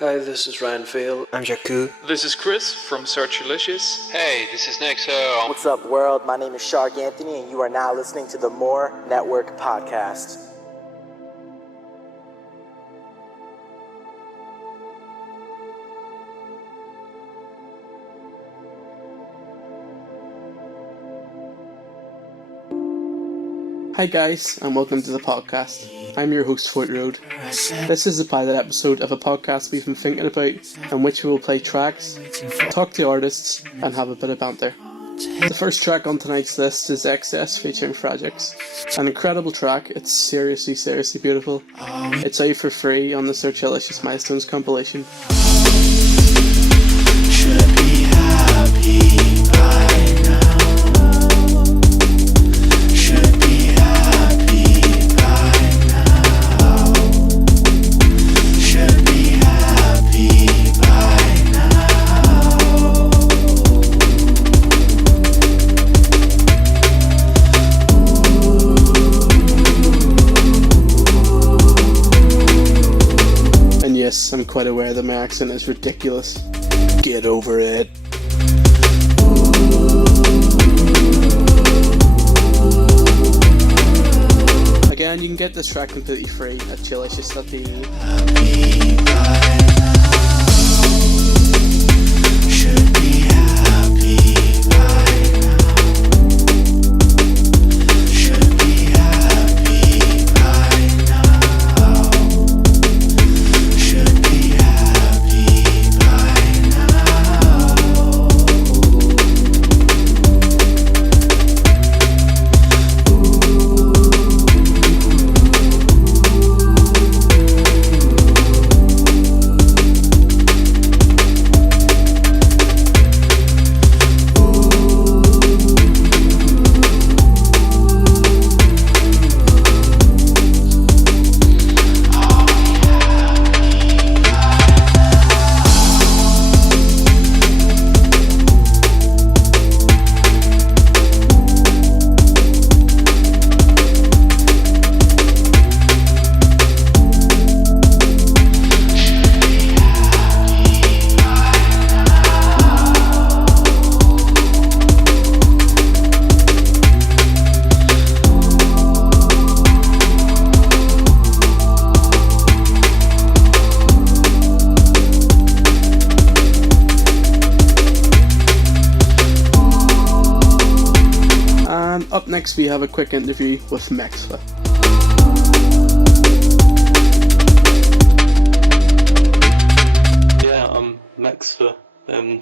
Hi, this is Ryan Vail. I'm Jakku. This is Chris from Searchlicious. Hey, this is Mexpha. What's up, world? My name is Shark Anthony, and you are now listening to the MORpodcast. Hi guys, and welcome to the podcast. I'm your host, Fort Road. This is the pilot episode of a podcast we've been thinking about, in which we will play tracks, talk to artists, and have a bit of banter. The first track on tonight's list is Excess featuring Fragix. An incredible track, it's seriously beautiful. It's out for free on the Searchlicious Milestones compilation. Should be happy by now. Should be happy by now. Should be happy by now. And yes, I'm quite aware that my accent is ridiculous. Get over it. Again, you can get this track completely free at chillicious.de. Should be happy by now. Should be happy by now. Should be happy by now. And up next we have a quick interview with Mexpha. Yeah, I'm Mexpha.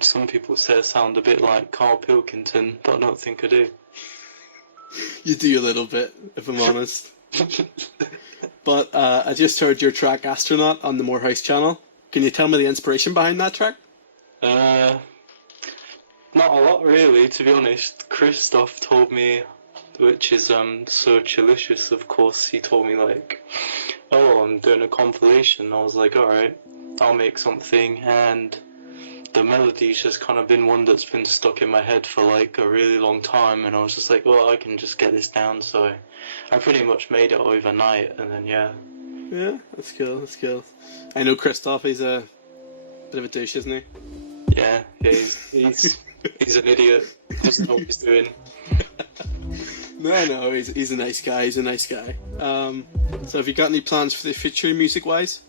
Some people say I sound a bit like Carl Pilkington, but I don't think I do. You do a little bit, if I'm honest. But I just heard your track Astronaut on the Morehouse channel. Can you tell me the inspiration behind that track? Not a lot really, to be honest. Christoph told me, which is Searchlicious, of course, he told me like, oh, I'm doing a compilation. I was like, alright, I'll make something, and the melody's just kind of been one that's been stuck in my head for like a really long time, and I was just like, well, I can just get this down, so I pretty much made it overnight, and then yeah. Yeah, that's cool. I know Christoph, he's a bit of a douche, isn't he? Yeah, he's an idiot. Doesn't know what he's doing. No, he's a nice guy. So have you got any plans for the future, music-wise?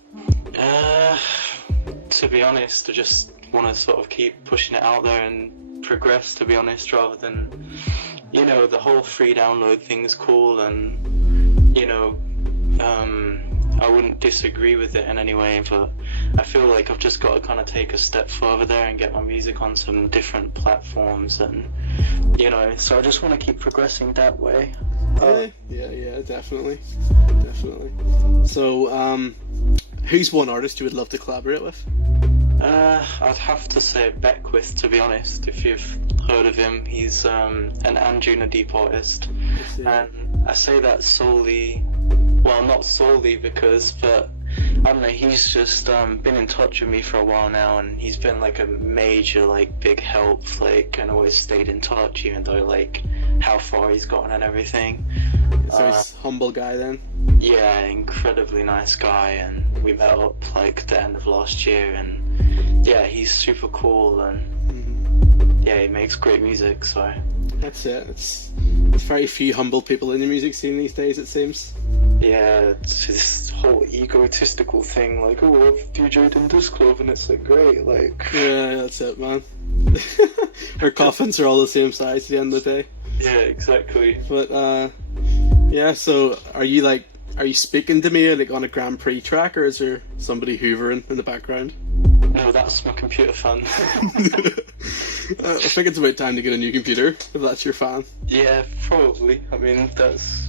To be honest, I just want to sort of keep pushing it out there and progress, to be honest, rather than, the whole free download thing's cool, and, I wouldn't disagree with it in any way, but I feel like I've just got to kind of take a step further there and get my music on some different platforms, and so I just want to keep progressing that way. Yeah, definitely. So, who's one artist you would love to collaborate with? I'd have to say Beckwith, to be honest, if you've heard of him. He's an Anjuna Deep artist, and I say that solely, well, not solely but I don't know, he's just been in touch with me for a while now, and he's been like a major, like, big help, like, and always stayed in touch, even though, like, how far he's gotten and everything. So he's a humble guy then? Yeah, incredibly nice guy, and we met up like the end of last year, and yeah, he's super cool, and yeah, he makes great music, so. That's it. There's very few humble people in the music scene these days, it seems. Yeah, it's this whole egotistical thing, like, oh, I've DJ'd in this club, and it's like, great, like. Yeah, that's it, man. Our coffins are all the same size at the end of the day. Yeah, exactly. But, yeah, so are you speaking to me like on a Grand Prix track, or is there somebody hoovering in the background? No, that's my computer fan. I think it's about time to get a new computer, if that's your fan. Yeah, probably. I mean, that's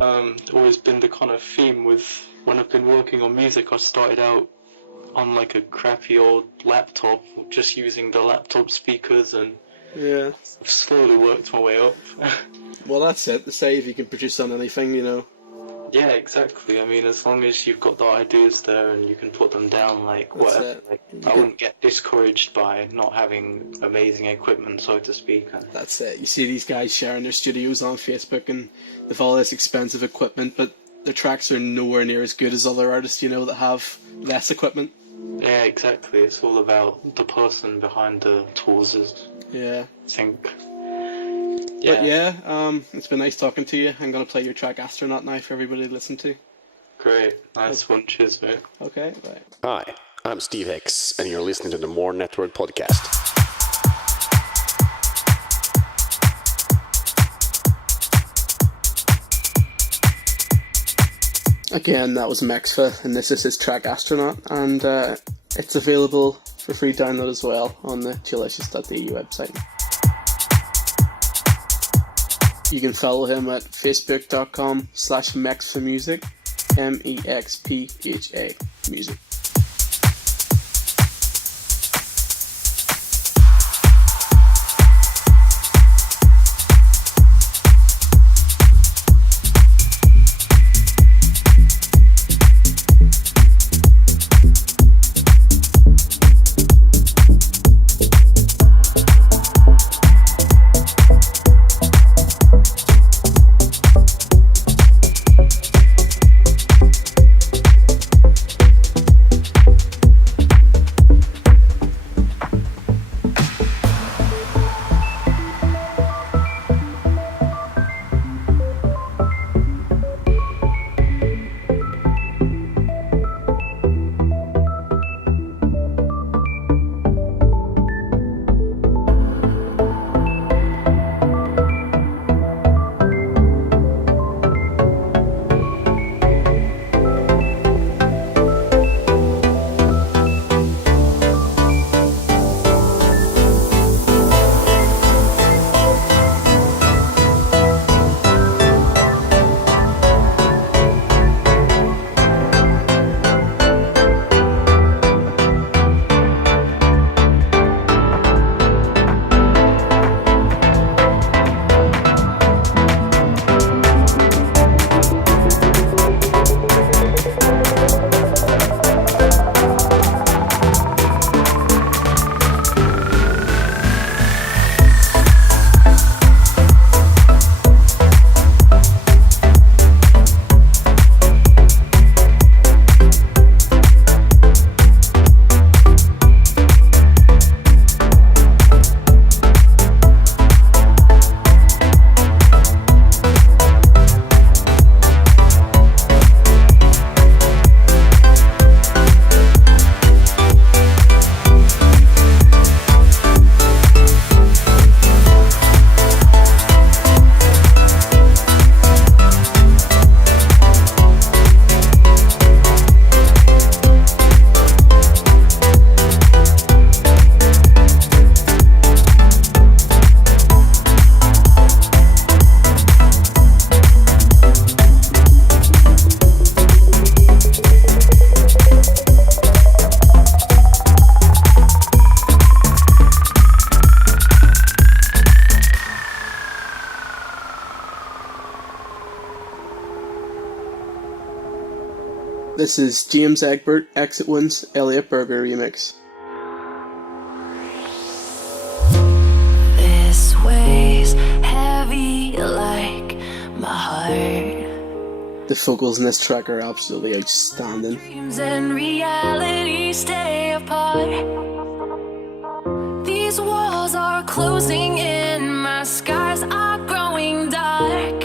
always been the kind of theme with when I've been working on music. I started out on like a crappy old laptop, just using the laptop speakers, and yeah, I've slowly worked my way up. Well, that's it. To say if you can produce on anything, you know. Yeah, exactly. I mean, as long as you've got the ideas there and you can put them down, like, whatever. Like, I wouldn't get discouraged by not having amazing equipment, so to speak. And that's it. You see these guys sharing their studios on Facebook, and they've all this expensive equipment, but their tracks are nowhere near as good as other artists, you know, that have less equipment. Yeah, exactly. It's all about the person behind the tools, yeah, I think. Yeah. But yeah, it's been nice talking to you. I'm going to play your track Astronaut now for everybody to listen to. Great. Nice one. Cheers, mate. Okay, bye. Hi, I'm Steve Hicks, and you're listening to the More Network Podcast. Again, that was Mexpha, and this is his track Astronaut, and it's available for free download as well on the chillicious.de website. You can follow him at facebook.com/mexphamusic, MEXPHA music. This is James Egbert, Exit Wounds, Elliot Berger remix. This weighs heavy like my heart. The vocals in this track are absolutely outstanding. Dreams and reality stay apart. These walls are closing in, my skies are growing dark.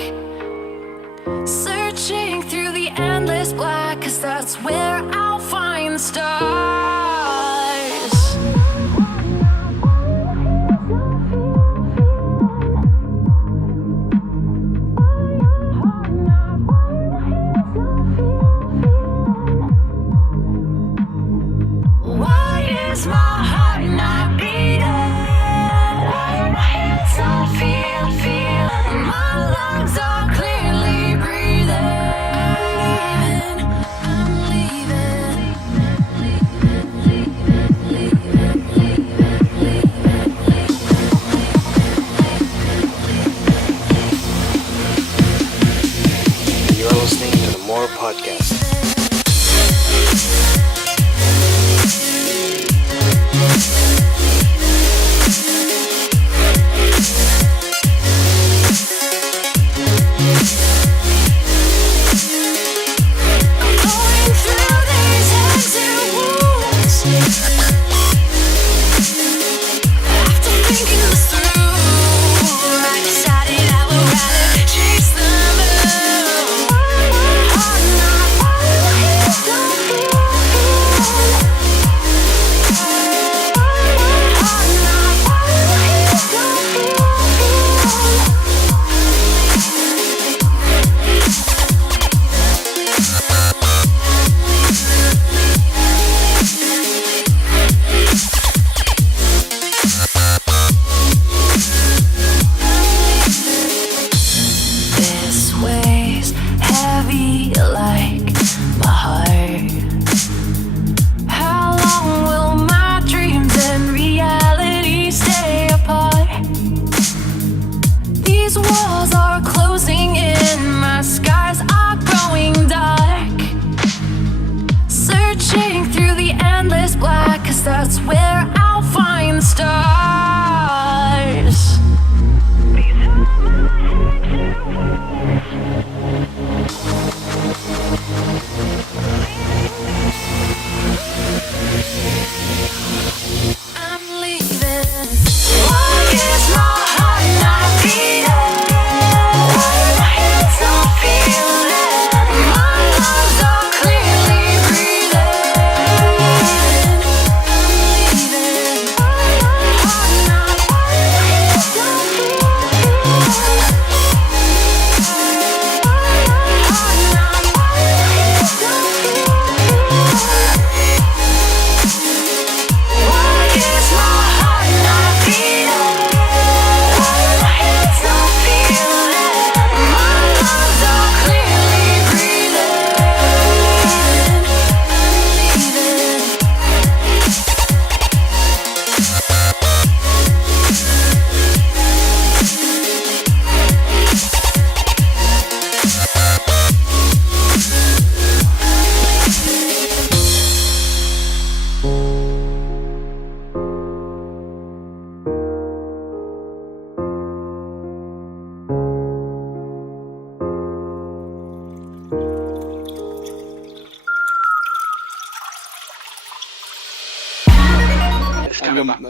Searching through the endless black, 'cause that's where I'll find the stars. Why is my heart not beating? Why my hands don't feel? My lungs are clearly breathing. I'm leaving. You're listening to the MORpodcast. Going through these exit wounds. After thinking this through, I decided I would rather chase the moon. I'm not This weighs heavy like my heart. How long will my dreams and reality stay apart? These walls are closing in, my skies are growing dark. Searching through the endless black, 'cause that's where I'll find the stars. I'm leaving. Why is my heart not beating? Why my hands don't feel it? My lungs are clearly breathing. I'm leaving. I'm not Why is my heart not beating? Why my hands don't feel it? My lungs are clearly breathing. I'm leaving.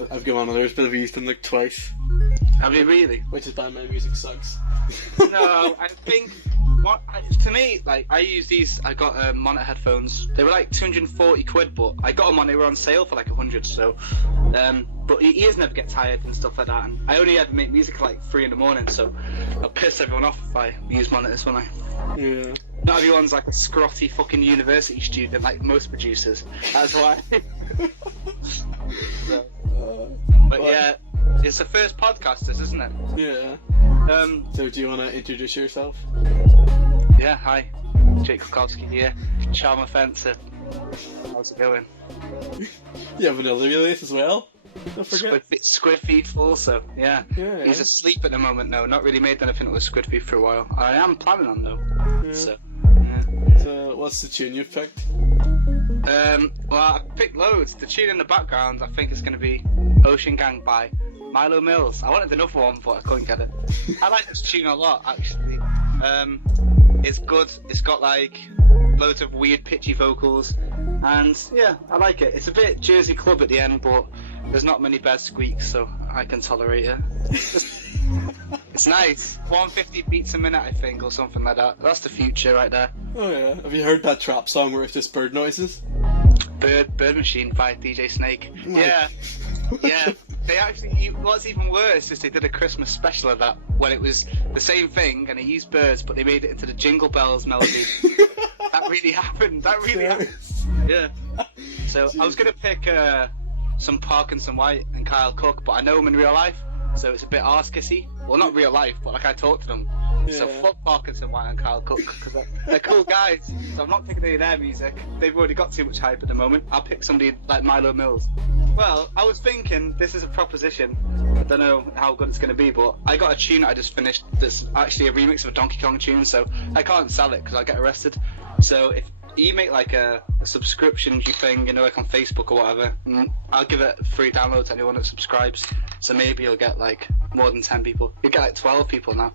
I've gone on others, but I've used them like twice, Have you really? which is bad. My music sucks. No, I think to me, like, I use these. I got monitor headphones. They were like 240 quid, but I got them on. They were on sale for like 100. So, but your ears never get tired and stuff like that. And I only ever make music at like 3 in the morning, so I'll piss everyone off if I use monitors, won't I? Yeah. Not everyone's like a scrotty fucking university student like most producers. That's why. So, but yeah, it's the first podcast, this, isn't it? Yeah. So do you want to introduce yourself? Yeah, hi. Jake Kukowski here. Charm Offensive. How's it going? You have another release as well? Don't forget. Squid Feed full, so yeah. He's asleep at the moment though. Not really made anything with Squid Feed for a while. I am planning on though. Yeah. So yeah. So, what's the tune you picked? Well, I picked loads. The tune in the background, I think, is going to be Ocean Gang by Milo Mills. I wanted another one, but I couldn't get it. I like this tune a lot, actually. It's good. It's got like loads of weird pitchy vocals, and yeah, I like it. It's a bit Jersey Club at the end, but there's not many bad squeaks, so I can tolerate it. It's nice. 150 beats a minute, I think, or something like that. That's the future right there. Oh yeah, have you heard that trap song where it's just bird noises? Bird Machine by DJ Snake. Yeah. They actually, what's even worse is they did a Christmas special of that when it was the same thing and they used birds, but they made it into the Jingle Bells melody. That really happened. Yeah. So I was gonna pick some Parkinson White and Kyle Cook, but I know them in real life, so it's a bit arse-kissy. Well, not real life, but like I talked to them. So fuck Parkinson White and Kyle Cook, because they're cool guys. So I'm not picking any of their music. They've already got too much hype at the moment. I'll pick somebody like Milo Mills. Well, I was thinking, this is a proposition. I don't know how good it's going to be, but I got a tune I just finished that's actually a remix of a Donkey Kong tune, so I can't sell it because I'll get arrested. So if you make like a subscription thing, like on Facebook or whatever, I'll give it free download to anyone that subscribes. So maybe you'll get like more than 10 people. You'll get like 12 people now.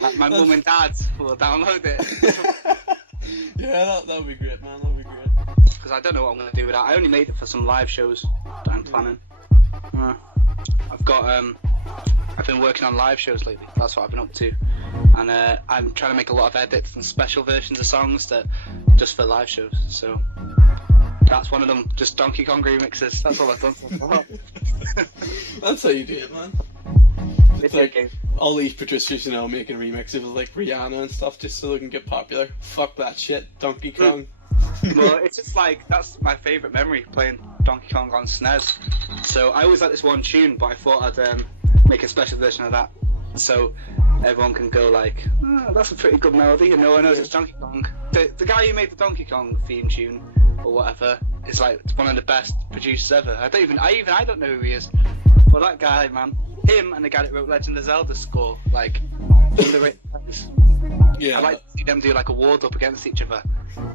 Like my mum and dad will download it. Yeah, that would be great, man. That would be great. Because I don't know what I'm going to do with that. I only made it for some live shows that I'm planning. I've been working on live shows lately. That's what I've been up to. And I'm trying to make a lot of edits and special versions of songs that just for live shows. So that's one of them. Just Donkey Kong remixes. That's all I've done so far. That's how you do it, man. It's like okay. all these producers, making remixes of like Rihanna and stuff just so they can get popular. Fuck that shit, Donkey Kong. Well, it's just like, that's my favourite memory, playing Donkey Kong on SNES. So I always like this one tune, but I thought I'd make a special version of that. So everyone can go like, that's a pretty good melody, and no one knows it's Donkey Kong. The guy who made the Donkey Kong theme tune, or whatever, is like one of the best producers ever. I don't know who he is. But that guy, man, him and the guy that wrote Legend of Zelda score, like, underrated guys. Yeah. I'd like to see them do like a ward up against each other,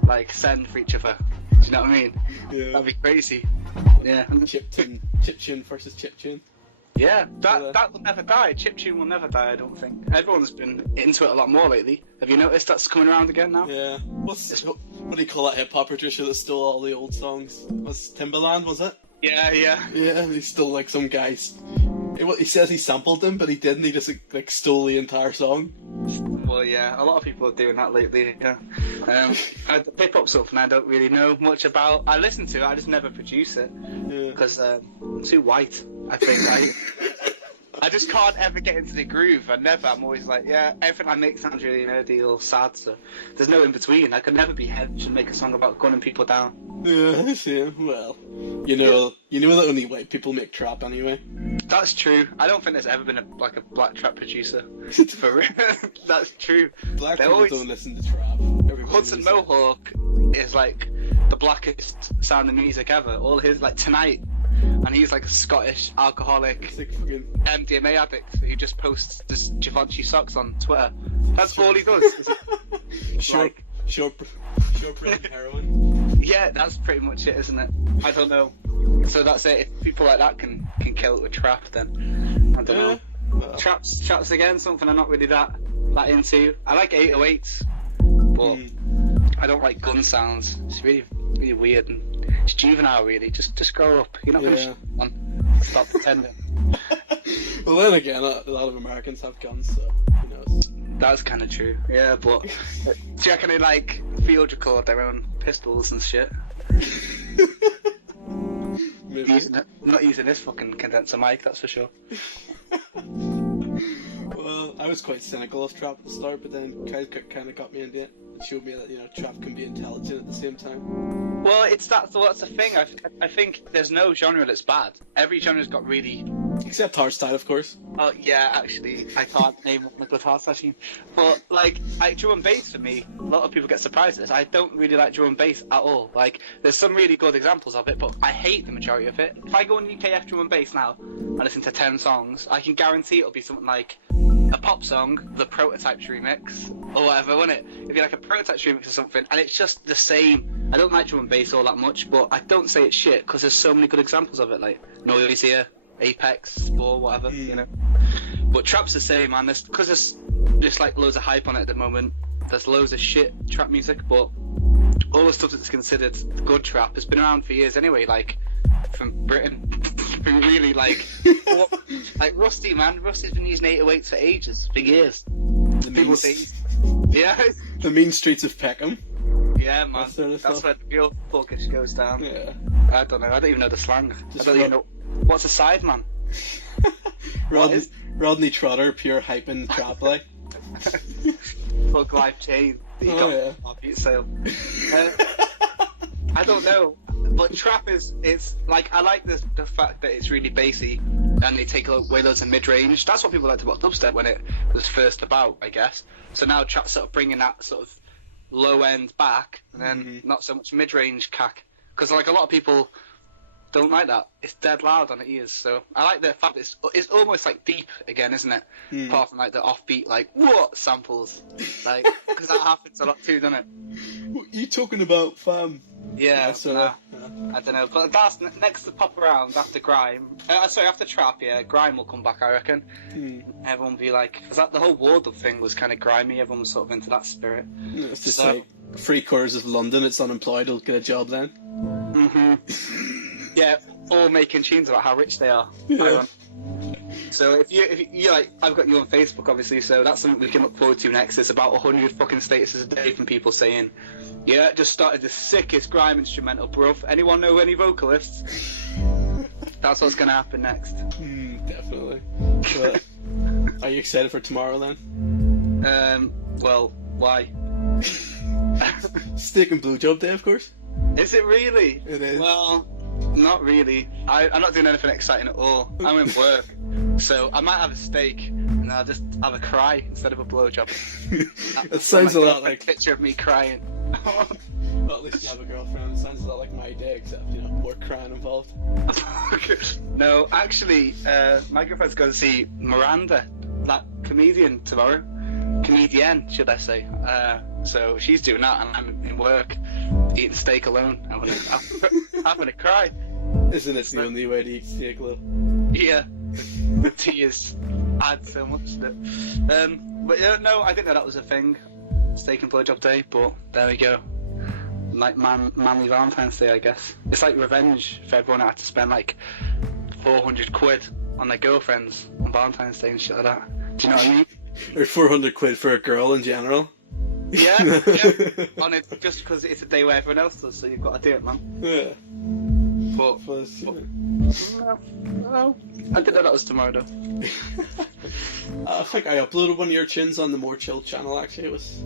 like send for each other. Do you know what I mean? Yeah. That'd be crazy. Yeah. Chiptune versus chiptune. Yeah, that will never die. Chiptune will never die, I don't think. Everyone's been into it a lot more lately. Have you noticed that's coming around again now? Yeah. What do you call that hip hop producer that stole all the old songs? Was Timbaland, was it? Yeah. Yeah, he stole like some guys. He says he sampled them, but he didn't. He just like stole the entire song. Well, yeah, a lot of people are doing that lately. Yeah. Hip hop's something I don't really know much about. I listen to it, I just never produce it because I'm too white. I think I just can't ever get into the groove. I'm always like, everything I make sounds really nerdy or sad. So there's no in between. I could never be Hedge and make a song about gunning people down. Yeah, I see. Well, you know that only white people make trap anyway. That's true. I don't think there's ever been a black trap producer. For real. That's true. Black people always... don't listen to trap. Hudson Mohawk is like the blackest sounding music ever. All his like Tonight, and he's like a Scottish alcoholic like fucking MDMA addict who just posts just Givenchy socks on Twitter. That's all he does. short heroin. Yeah, that's pretty much it, isn't it? I don't know. So that's it. If people like that can kill it with trap, then I don't know. Well. Traps again, something I'm not really that into. I like 808s, but I don't like gun sounds. It's really, really weird and it's juvenile. Really, just grow up. You're not gonna stop pretending. Well, then again, a lot of Americans have guns, so who knows. That's kind of true. Yeah, but do you reckon they like field record their own pistols and shit? Maybe. Not using this fucking condenser mic, that's for sure. Well, I was quite cynical of trap at the start, but then Kyle kind of got me into it. It showed me that trap can be intelligent at the same time. Well, that's the thing. I think there's no genre that's bad. Every genre's got really. Except hardstyle, of course. Oh yeah, actually, I can't name one a good hardstyle tune. But like drum and bass for me, a lot of people get surprised at this. I don't really like drum and bass at all. Like, there's some really good examples of it, but I hate the majority of it. If I go on UKF drum and bass now and listen to 10 songs, I can guarantee it'll be something like a pop song, the Prototypes remix, or whatever, wouldn't it? It'd be like a Prototypes remix or something, and it's just the same. I don't like drum and bass all that much, but I don't say it's shit, because there's so many good examples of it, like Noisier, Apex, Spore, whatever, you know. But trap's the same, man. Because there's just like loads of hype on it at the moment. There's loads of shit trap music, but all the stuff that's considered good trap has been around for years anyway, like from Britain. Really, like Rusty, man. Rusty's been using 808s for ages, for years. People say, yeah, the mean streets of Peckham. Yeah, man. That's where the real focus goes down. Yeah. I don't know. I don't even know the slang. Just I don't even know what's a side man. Rodney Trotter, pure hyping trap like. Plug life chain that you got off beat sale. I don't know, but trap it's like, I like the fact that it's really bassy and they take away loads of mid-range. That's what people liked about dubstep when it was first about, I guess. So now trap's sort of bringing that sort of low end back, and then not so much mid-range cack, because like a lot of people don't like that. It's dead loud on the ears, so I like the fact that it's almost like deep again, isn't it? Apart from like the offbeat, like what samples, like, because that happens a lot too, doesn't it? What are you talking about, fam? Yeah, I don't know, but that's next to pop around after grime. After trap, yeah, grime will come back, I reckon. Everyone will be like, because the whole Wardle thing was kind of grimy. Everyone was sort of into that spirit. It's just like 3/4 of London, it's unemployed, will get a job then. Yeah, all making tunes about how rich they are. Yeah. So if you like, I've got you on Facebook, obviously, so that's something we can look forward to next. There's about 100 fucking statuses a day from people saying, yeah, just started the sickest grime instrumental, bruv. Anyone know any vocalists? That's what's going to happen next. Definitely. But, are you excited for tomorrow then? Well, why? Steak and blowjob day, of course. Is it really? It is. Well, not really. I'm not doing anything exciting at all. I'm in work, so I might have a steak and I'll just have a cry instead of a blowjob. It sounds a lot like a picture of me crying. Well, at least you have a girlfriend. It sounds a lot like my day, except more crying involved. No, actually, my girlfriend's going to see Miranda, that comedian, tomorrow. Comedian, should I say? So she's doing that, and I'm in work eating steak alone. I'm gonna cry. Isn't it the only way to eat steak, alone? Yeah, the tears add so much to it. But yeah, no, I didn't know that was a thing, steak and blowjob day. But there we go. Like manly Valentine's Day, I guess. It's like revenge for everyone that had to spend like 400 quid on their girlfriends on Valentine's Day and shit like that. Do you know what I mean? Or 400 quid for a girl in general. Yeah. On it, just because it's a day where everyone else does, so you've got to do it, man. Yeah. But no, I didn't know that was tomorrow though. I think I uploaded one of your tunes on the More Chill channel, actually. It was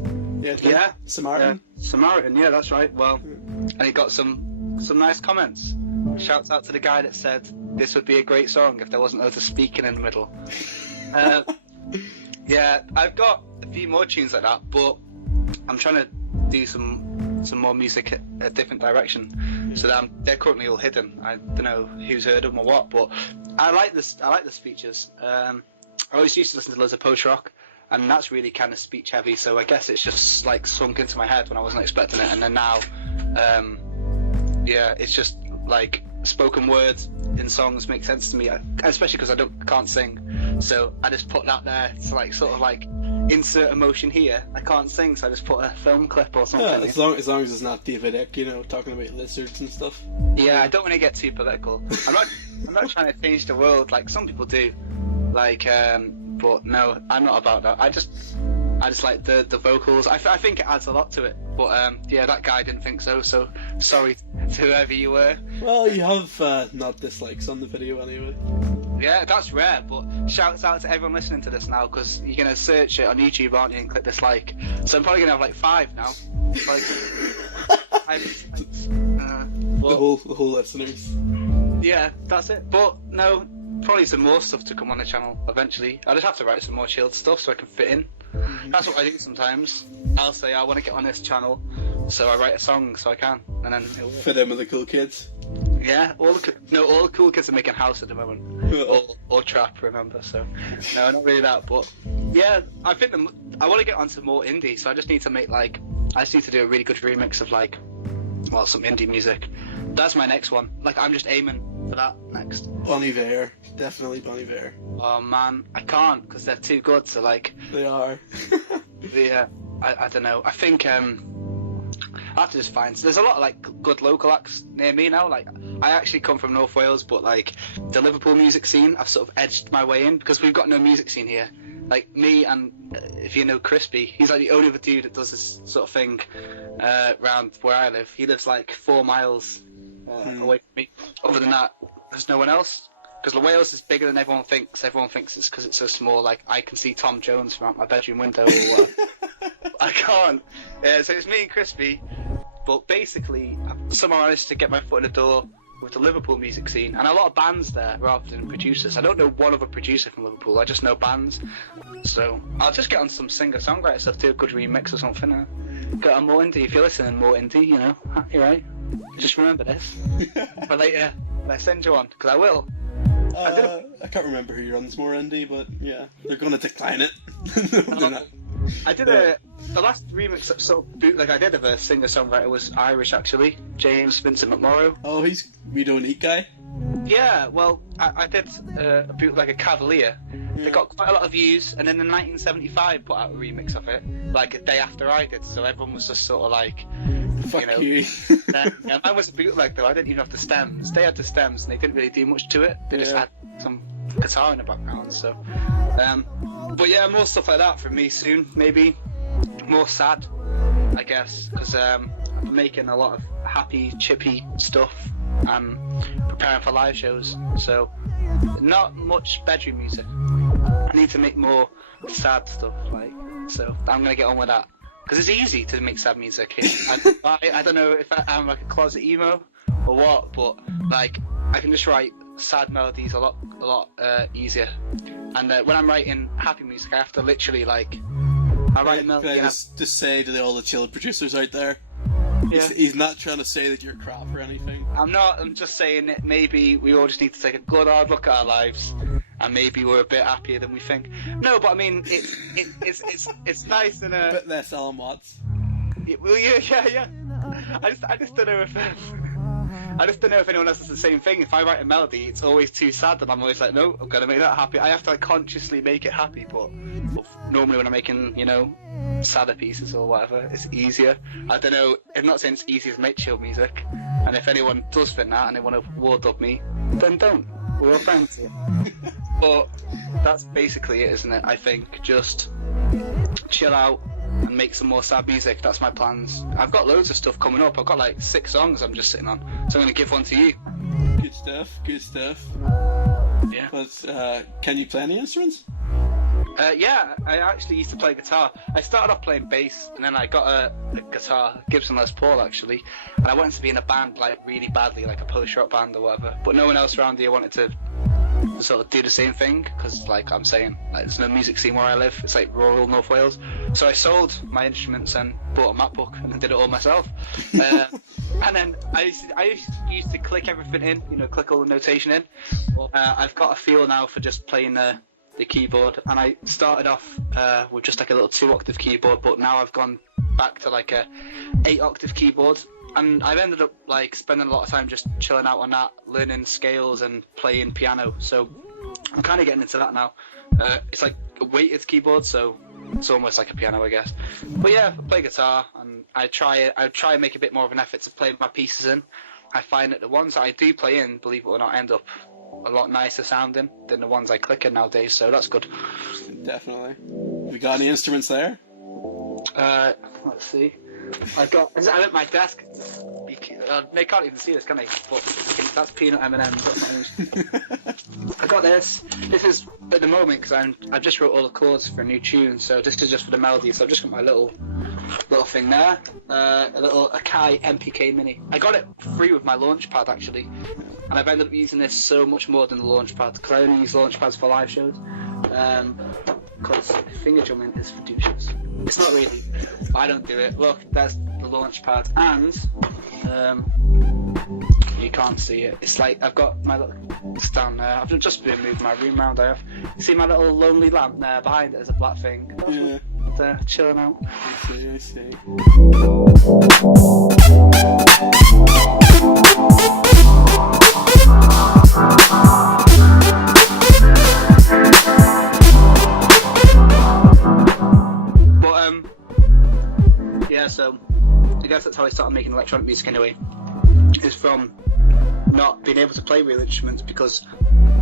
Samaritan. Samaritan, yeah, that's right. Well, and he got some nice comments. Shouts out to the guy that said this would be a great song if there wasn't loads of speaking in the middle. Yeah, I've got a few more tunes like that, but I'm trying to do some more music a different direction. So that they're currently all hidden. I don't know who's heard them or what, but I like this. I like the speeches. I always used to listen to loads of post rock, and that's really kind of speech heavy. So I guess it's just like sunk into my head when I wasn't expecting it, and then now, it's just like spoken words in songs make sense to me, especially because I can't sing. So I just put that there to like sort of like insert emotion here. I can't sing, so I just put a film clip or something. Yeah, as long as it's not David Icke, talking about lizards and stuff. Yeah, I don't want to get too political. I'm not trying to change the world like some people do. Like, but no, I'm not about that. I just like the vocals. I think it adds a lot to it. But yeah, that guy didn't think so. So sorry to whoever you were. Well, you have not dislikes on the video anyway. Yeah, that's rare, but shouts out to everyone listening to this now, because you're going to search it on YouTube, aren't you, and click dislike. So I'm probably going to have like 5 now. Like, 5 dislikes. The whole listeners. Yeah, that's it. But no, probably some more stuff to come on the channel eventually. I just have to write some more chilled stuff so I can fit in. That's what I do sometimes. I'll say I want to get on this channel, so I write a song so I can, and then it'll fit in with the cool kids. Yeah, all the cool kids are making house at the moment, or trap. Remember, so no, not really that, but Yeah, I think I want to get onto more indie, so I just need to make I just need to do a really good remix of some indie music. That's my next one. I'm just aiming for that next. Bon Iver, definitely Bon Iver. Oh man, I can't because they're too good. So They are. yeah, I don't know. I think I have to just find. So there's a lot of good local acts near me now. I actually come from North Wales, but the Liverpool music scene, I've sort of edged my way in because we've got no music scene here. Me and if you know Crispy, he's the only other dude that does this sort of thing around where I live. He lives 4 miles away from me. Other than that, there's no one else. Because Wales is bigger than everyone thinks. Everyone thinks it's because it's so small. I can see Tom Jones from out my bedroom window. Or I can't. So it's me and Crispy. But basically, I've somehow managed to get my foot in the door with the Liverpool music scene, and a lot of bands there rather than producers. I don't know one other producer from Liverpool. I just know bands. So I'll just get on some singer-songwriter stuff, do a good remix or something. Get on more indie. If you're listening, more indie, you're right. Just remember this. But later, let's send you on, because I will. I can't remember who runs more indie, but yeah, they're going to decline it. I did the last remix I did of a singer-songwriter was Irish, actually. James Vincent McMorrow. Oh, he's We Don't Eat guy? Yeah, well, I did a bootleg a Cavalier. Yeah. They got quite a lot of views, and then in 1975 put out a remix of it, a day after I did, so everyone was just sort of fuck you. Mine was a bootleg though, I didn't even have the stems. They had the stems, and they didn't really do much to it. They just had some guitar in the background, so... but yeah, more stuff like that from me soon, maybe. More sad, I guess, because I'm making a lot of happy, chippy stuff and preparing for live shows, so not much bedroom music. I need to make more sad stuff, so I'm gonna get on with that, because it's easy to make sad music. I don't know if I'm a closet emo or what, but I can just write sad melodies a lot easier. And when I'm writing happy music, I have to literally I write melody. Can I just say to all the chill producers out there, he's not trying to say that you're crap or anything. I'm not. I'm just saying that maybe we all just need to take a good hard look at our lives, and maybe we're a bit happier than we think. No, but I mean, it's nice and a bit less Alan Watts. Well, yeah. I just don't know if. I just don't know if anyone else does the same thing. If I write a melody, it's always too sad, and I'm always like, no, I'm gonna make that happy. I have to consciously make it happy, but normally when I'm making, sadder pieces or whatever, it's easier. I don't know. I'm not saying it's easy to make chill music, and if anyone does think that and they want to ward up me, then don't. We're all friends here. But that's basically it, isn't it? I think just chill out and make some more sad music. That's my plans. I've got loads of stuff coming up. I've got 6 songs I'm just sitting on, so I'm going to give one to you. Good stuff. Yeah. But can you play any instruments? Yeah, I actually used to play guitar. I started off playing bass, and then I got a guitar, Gibson Les Paul actually, and I wanted to be in a band really badly, a post-rock band or whatever, but no one else around here wanted to sort of do the same thing, because I'm saying, there's no music scene where I live. It's rural North Wales. So I sold my instruments and bought a MacBook and did it all myself. And then I used to click everything in, click all the notation in. I've got a feel now for just playing the keyboard, and I started off with just a little 2-octave keyboard, but now I've gone back to a 8-octave keyboard. And I've ended up spending a lot of time just chilling out on that, learning scales and playing piano. So I'm kind of getting into that now. It's a weighted keyboard, so it's almost like a piano, I guess. But yeah, I play guitar, and I try and make a bit more of an effort to play my pieces in. I find that the ones that I do play in, believe it or not, end up a lot nicer sounding than the ones I click in nowadays. So that's good. Definitely. Have you got any instruments there? Let's see. I'm at my desk. They can't even see this, can they? But that's peanut M&M's. That's not I got this. This is at the moment because I just wrote all the chords for a new tune, so this is just for the melody. So I've just got my little thing there. A little Akai MPK Mini. I got it free with my Launchpad actually, and I've ended up using this so much more than the Launchpad because I only use Launchpads for live shows. Because finger drumming is for douches. It's not really. I don't do it. Look, that's the Launchpad, and you you can't see it. It's like I've got my little... It's down there. I've just been moving my room around. I have. You see my little lonely lamp there behind it? There's a black thing. Yeah. There, chilling out. I see. Yeah, so I guess that's how I started making electronic music anyway. Is from not being able to play real instruments because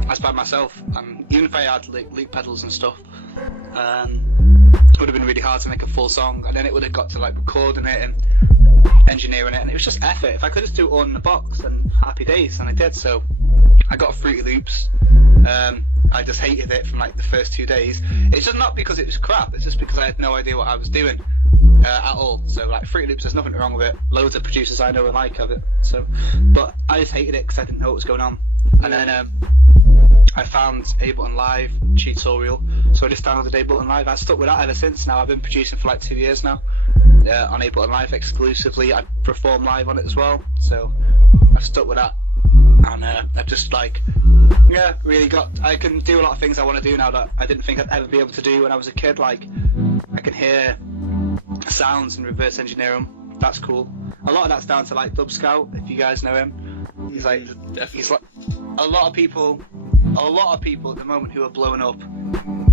I was by myself, and even if I had like loop pedals and stuff, it would have been really hard to make a full song, and then it would have got to like recording it and engineering it, and it was just effort. If I could just do it all in the box, then happy days, and I did. So I got Fruity Loops. I just hated it from like the first 2 days. It's just not because it was crap, it's just because I had no idea what I was doing at all. So like Fruity Loops, there's nothing wrong with it. Loads of producers I know and like have it. So, but I just hated it because I didn't know what was going on. And then I found Ableton Live tutorial, so I just downloaded Ableton Live. I stuck with that ever since. Now I've been producing for like 2 years now on Ableton Live exclusively. I perform live on it as well, so I've stuck with that. And I've just like, yeah, really I can do a lot of things I want to do now that I didn't think I'd ever be able to do when I was a kid. Like, I can hear sounds and reverse engineer them. That's cool. A lot of that's down to like Dub Scout, if you guys know him. He's like a lot of people at the moment who are blowing up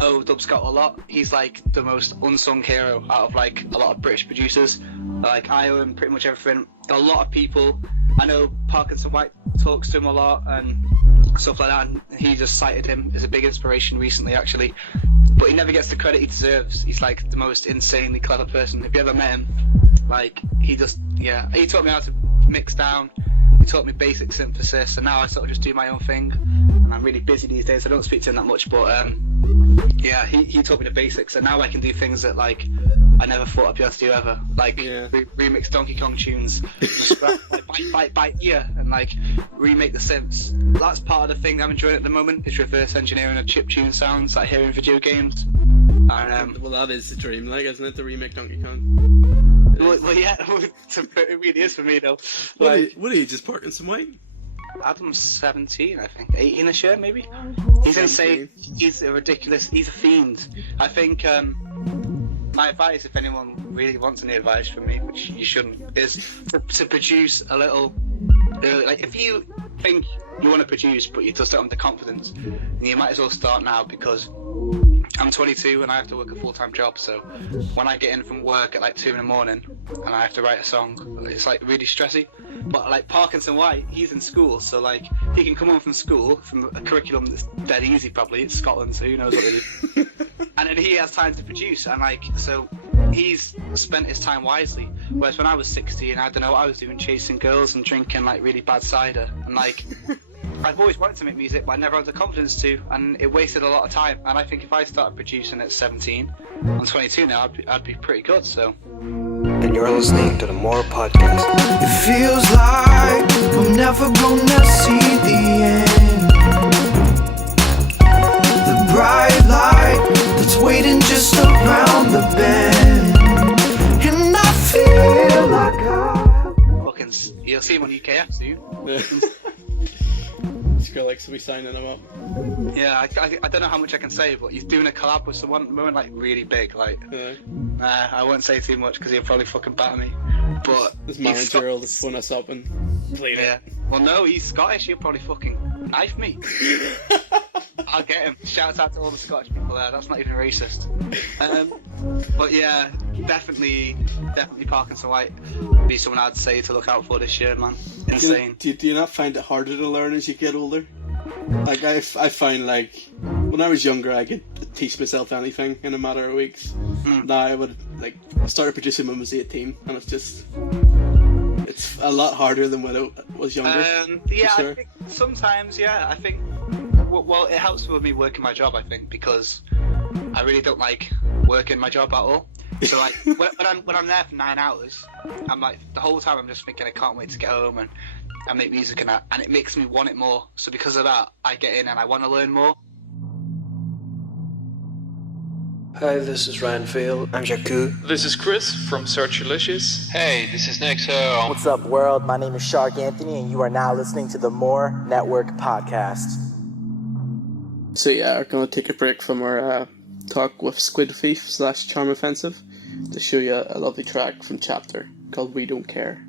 owe Dub Scout a lot. He's like the most unsung hero out of like a lot of British producers. Like, I owe him pretty much everything. A lot of people, I know Parkinson White talks to him a lot and stuff like that, and he just cited him as a big inspiration recently actually, but he never gets the credit he deserves. He's like the most insanely clever person. If you ever met him, like, he taught me how to mix down, he taught me basic synthesis, and now I sort of just do my own thing, and I'm really busy these days, so I don't speak to him that much, but yeah, he taught me the basics, and now I can do things that like I never thought I'd be able to do ever, like remix Donkey Kong tunes, like, by ear, and like remake the synths. That's part of the thing I'm enjoying at the moment, is reverse engineering of chiptune sounds that I hear in video games. And well, that is the dream, like, isn't it, to remake Donkey Kong? Well, yeah, it really is for me though. What age is Parkinson White? Adam's 17, I think. 18 this year, maybe? He's insane. He's a ridiculous... He's a fiend. I think, my advice, if anyone really wants any advice from me, which you shouldn't, is to produce a little... like, if you think you want to produce, but you just don't have the confidence, then you might as well start now, because I'm 22 and I have to work a full-time job, so when I get in from work at like 2 in the morning and I have to write a song, it's like really stressy. But like Parkinson White, he's in school, so like he can come home from school from a curriculum that's dead easy probably. It's Scotland, so who knows what it is. And then he has time to produce, and like, so he's spent his time wisely. Whereas when I was 16, I don't know what I was doing, chasing girls and drinking like really bad cider, and like I've always wanted to make music, but I never had the confidence to, and it wasted a lot of time. And I think if I started producing at 17, I'm 22 now, I'd be pretty good. So. And you're listening to the MORpodcast. It feels like I'm never gonna see the end. The bright light that's waiting just around the bend. And I feel like Fucking, you'll see him on UKF soon. This girl likes to be signing him up. Yeah, I don't know how much I can say, but he's doing a collab with someone like really big. Like, I won't say too much because he'll probably fucking batter me. But this manager will just phone us up and play it. Yeah. Well, no, he's Scottish. He'll probably fucking knife me. I'll get him. Shout out to all the Scottish people there. That's not even racist. But yeah, definitely Parkinson White would be someone I'd say to look out for this year, man. Insane. Do you not find it harder to learn as you get older? Like, I find, like, when I was younger, I could teach myself anything in a matter of weeks. Now I would, like, I started producing when I was 18, and it's a lot harder than when I was younger. Yeah, sure. I think sometimes, I think, well, it helps with me working my job, I think, because I really don't like working my job at all. So, like, when I'm there for 9 hours, I'm like, the whole time I'm just thinking I can't wait to get home and make music and that, and it makes me want it more. So because of that, I get in and I want to learn more. Hi, this is Ryan Field. I'm Jakku. This is Chris from Searchlicious. Hey, this is Mexpha. What's up, world? My name is Shark Anthony, and you are now listening to the More Network Podcast. So yeah, we're going to take a break from our talk with Squid Thief / Charm Offensive to show you a lovely track from Chapter called We Don't Care.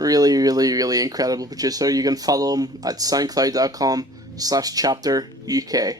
Really incredible producer. You can follow him at soundcloud.com/chapteruk.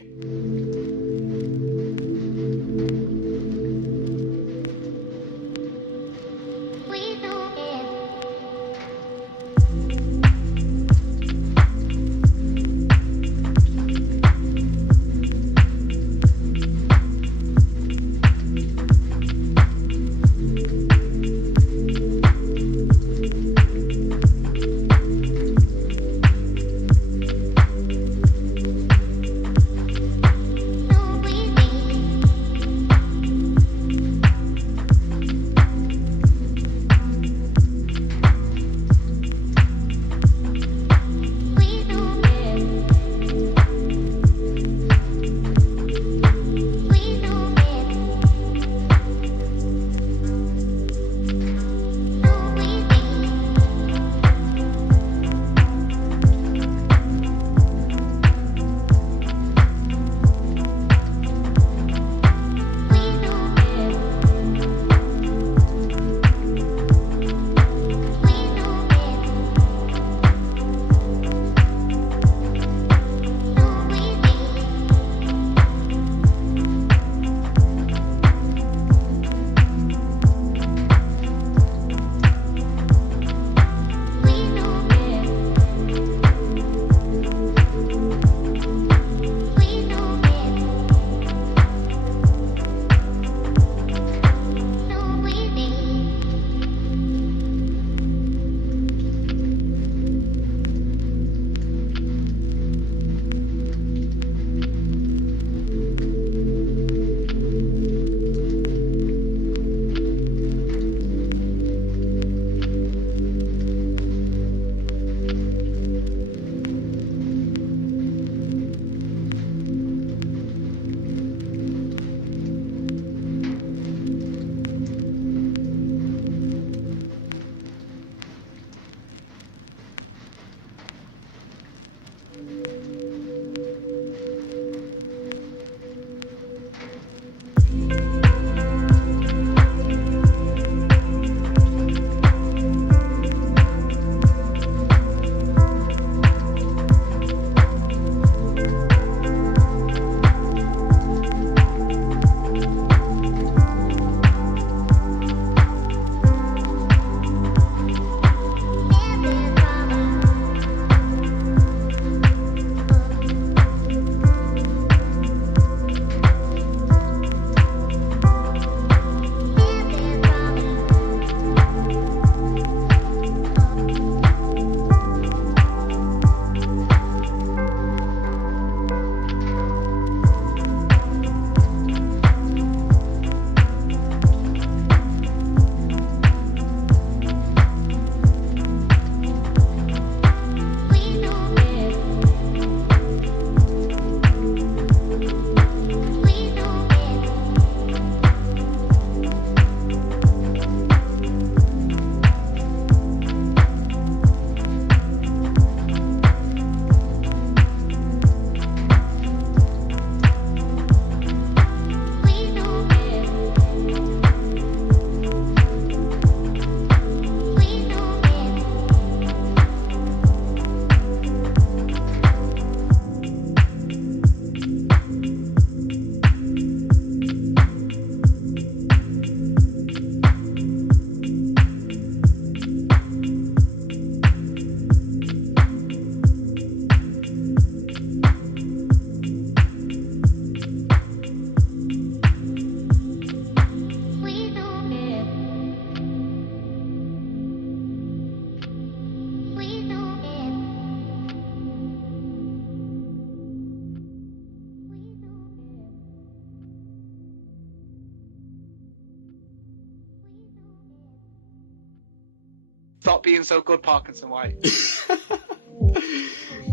Stop being so good, Parkinson White.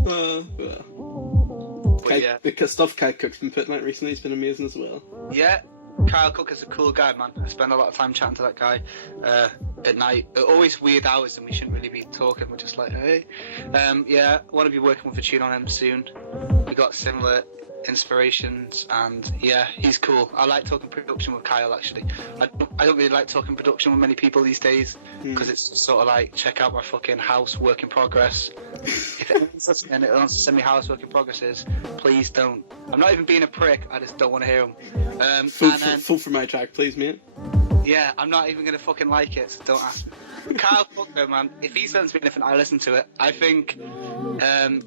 But yeah. The stuff Kai Cook's been putting out recently has been amazing as well. Yeah, Kyle Cook is a cool guy, man. I spend a lot of time chatting to that guy at night. Always weird hours, and we shouldn't really be talking. We're just like, hey. Yeah, I want to be working with a tune on him soon. We got similar inspirations, and yeah, he's cool. I like talking production with Kyle, actually. I don't really like talking production with many people these days, because it's sort of like, check out my fucking house work in progress. If anyone's listening and it wants to send me house work in progresses, please don't. I'm not even being a prick, I just don't want to hear them. Vote for my track, please, mate. Yeah, I'm not even going to fucking like it, so don't ask me. Kyle Cook, though, man, if he sends me anything, I listen to it. I think,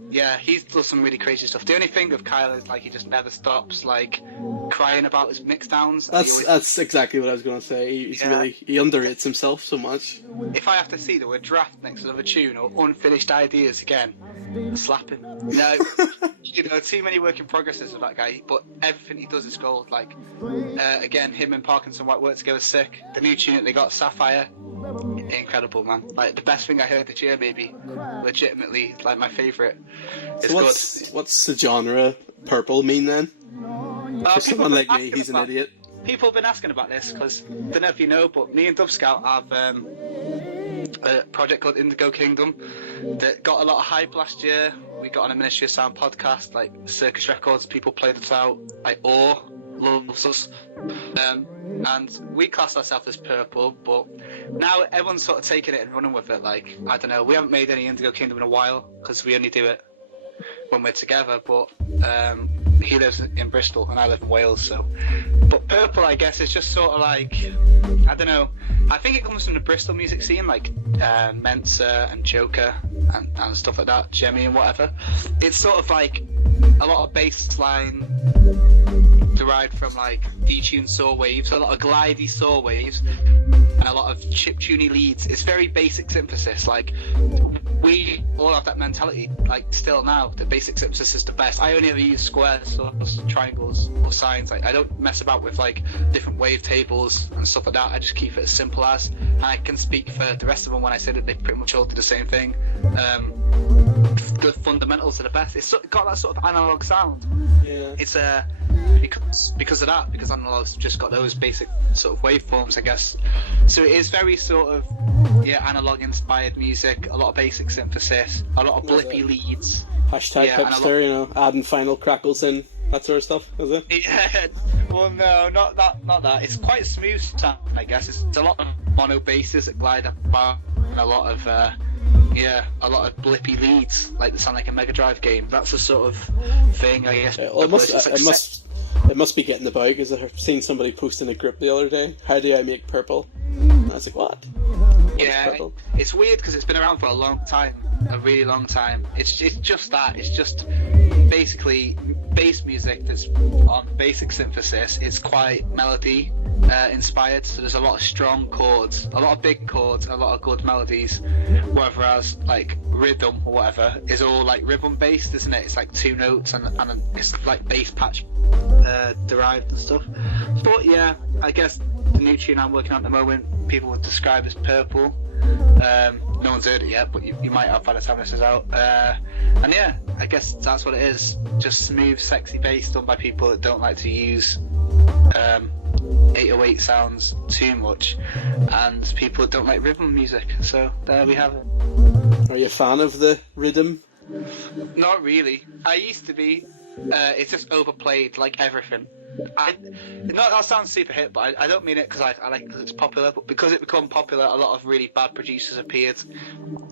yeah, he's done some really crazy stuff. The only thing with Kyle is, like, he just never stops, like, crying about his mix downs. That's exactly what I was going to say. He underrates himself so much. If I have to see the word draft next to another tune or unfinished ideas again, slap him. No, you know, too many work in progresses with that guy, but everything he does is gold. Like, again, him and Parkinson White work together sick. The new tune that they got, Sapphire, incredible, man. Like, the best thing I heard this year, maybe. Legitimately, like, my favourite. It's so what's the genre Purple mean then? For someone like me, he's an idiot. People have been asking about this, because I don't know if you know, but me and Dove Scout have a project called Indigo Kingdom that got a lot of hype last year. We got on a Ministry of Sound podcast, like Circus Records, people played us out, like Ore loves us. And we class ourselves as Purple, but now everyone's sort of taking it and running with it. Like, I don't know, we haven't made any Indigo Kingdom in a while, because we only do it when we're together, but he lives in Bristol and I live in Wales, so. But Purple, I guess, is just sort of like, I don't know, I think it comes from the Bristol music scene, like Mensa and Joker and stuff like that, Jemmy and whatever. It's sort of like a lot of bass line derived from like detuned saw waves, a lot of glidey saw waves, and a lot of chiptuney leads. It's very basic synthesis. Like, we all have that mentality, like, still now, that basic synthesis is the best. I only ever use squares or triangles or signs. Like, I don't mess about with like different wave tables and stuff like that. I just keep it as simple as, and I can speak for the rest of them when I say that they pretty much all do the same thing. The fundamentals are the best. It's got that sort of analog sound. Yeah. It's because of that, because analog's just got those basic sort of waveforms, I guess. So it is very sort of, yeah, analog inspired music, a lot of basic synthesis, a lot of blippy leads. Hashtag hipster, you know, adding final crackles in, that sort of stuff, is it? Yeah, well, no, not that. It's quite smooth sound, I guess. It's a lot of mono basses that glide up and a lot of a lot of blippy leads, like they sound like a Mega Drive game. That's the sort of thing, I guess. Well, it must be getting about, because I've seen somebody post in a group the other day, how do I make Purple? And I was like, what? Yeah, it's weird because it's been around for a long time, a really long time. It's just that. It's just basically bass music that's on basic synthesis. It's quite melody inspired, so there's a lot of strong chords, a lot of big chords, a lot of good melodies. Whereas like rhythm or whatever is all like rhythm based, isn't it? It's like two notes and it's like bass patch derived and stuff. But yeah, I guess the new tune I'm working on at the moment, people would describe as Purple. No one's heard it yet, but you might have by the time this is out. And yeah, I guess that's what it is. Just smooth, sexy bass done by people that don't like to use 808 sounds too much, and people that don't like rhythm music. So there we have it. Are you a fan of the rhythm? Not really. I used to be. It's just overplayed like everything. That sounds super hip, but I don't mean it because I like it because it's popular, but because it become popular, a lot of really bad producers appeared,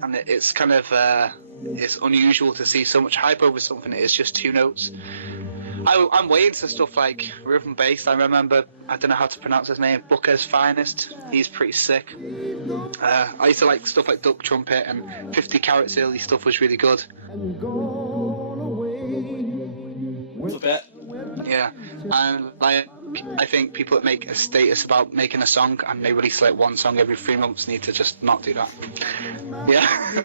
and it's kind of it's unusual to see so much hype over something that is just two notes. I'm way into stuff like rhythm based. I remember, I don't know how to pronounce his name, Booker's Finest. He's pretty sick. I used to like stuff like Duck Trumpet, and 50 Carats early stuff was really good. A bit. Yeah, and like I think people that make a status about making a song and they release like one song every 3 months need to just not do that. Yeah.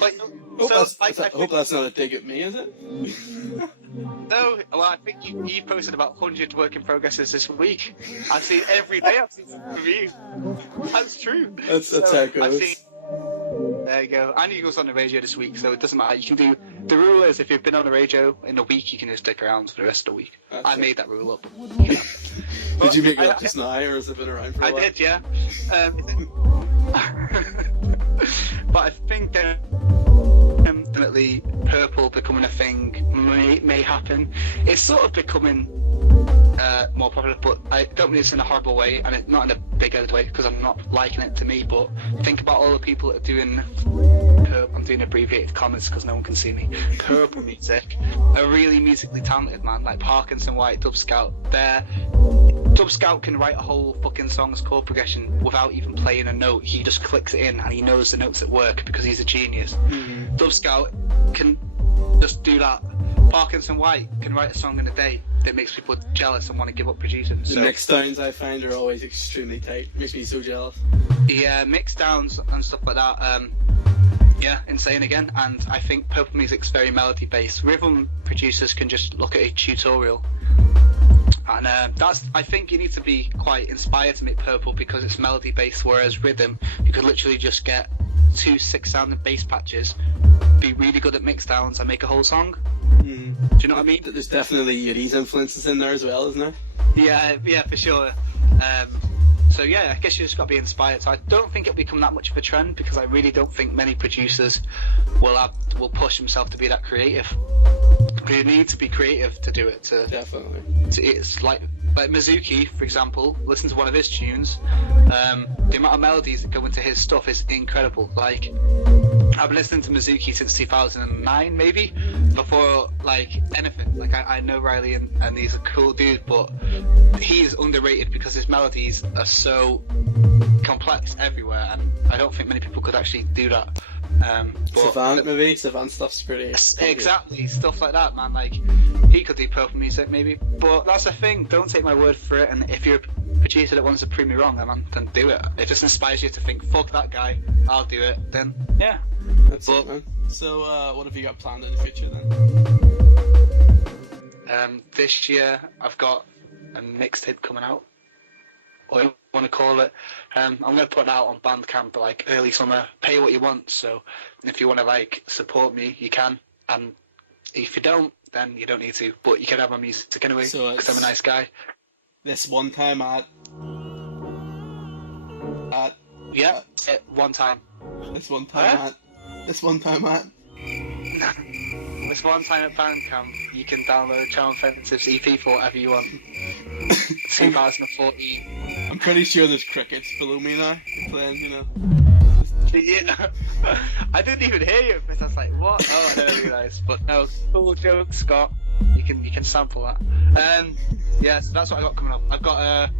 But, I hope that's not a dig at me, is it? no, well, I think you posted about 100 work in progresses this week. I've seen every day. I've seen some reviews. That's true. That's how it goes. There you go. And you was on the radio this week, so it doesn't matter. You can do. The rule is if you've been on the radio in a week, you can just stick around for the rest of the week. I made that rule up. Did you make it up just now, or has it been around for a while? I did, yeah. But I think definitely purple becoming a thing may happen. It's sort of becoming more popular, but I don't mean this in a horrible way, and not in a big-headed way, because I'm not liking it to me, but think about all the people that are doing I'm doing abbreviated comments because no one can see me. Purple music are really musically talented, man. Like Parkinson White, Dub Scout. Dub Scout can write a whole fucking song's chord progression without even playing a note. He just clicks it in and he knows the notes that work because he's a genius. Mm-hmm. Dub Scout can just do that. Parkinson White can write a song in a day that makes people jealous and want to give up producing. The mix downs I find are always extremely tight. Makes me so jealous. Yeah, mix downs and stuff like that. Yeah, insane again. And I think purple music's very melody based. Rhythm producers can just look at a tutorial. And I think you need to be quite inspired to make purple because it's melody based, whereas rhythm, you could literally just get 2 6-sounding bass patches, be really good at mix downs and make a whole song. Mm. Do you know what I mean? There's definitely Yuri's influences in there as well, isn't there? Yeah, for sure. So yeah, I guess you just got to be inspired. So I don't think it'll become that much of a trend because I really don't think many producers will push themselves to be that creative. You need to be creative to do it. Definitely. It's like Mizuki, for example. Listen to one of his tunes. The amount of melodies that go into his stuff is incredible. Like, I've been listening to Mizuki since 2009, maybe, before like anything. Like I know Riley and he's a cool dude, but he's underrated because his melodies are so complex everywhere, and I don't think many people could actually do that. Savant stuff's pretty. Exactly, stuff like that, man. Like, he could do purple music, maybe. But that's the thing. Don't take my word for it. And if you're a producer that wants to prove me wrong, then do it. If it just inspires you to think, "Fuck that guy, I'll do it." Then yeah. That's it, man. So, what have you got planned in the future then? This year I've got a mixtape coming out. Or you want to call it. I'm going to put it out on Bandcamp like early summer. Pay what you want, so if you want to like support me, you can. And if you don't, then you don't need to. But you can have my music anyway, because I'm a nice guy. This one time Yeah, one time. This one time at Bandcamp, you can download Charm Offensive's EP for whatever you want. 2014. I'm pretty sure there's crickets below me now playing, you know. Yeah. I didn't even hear you because I was like, what? Oh, I didn't realise. But no, cool joke, Scott. You can sample that. Yeah, so that's what I got coming up. I've got an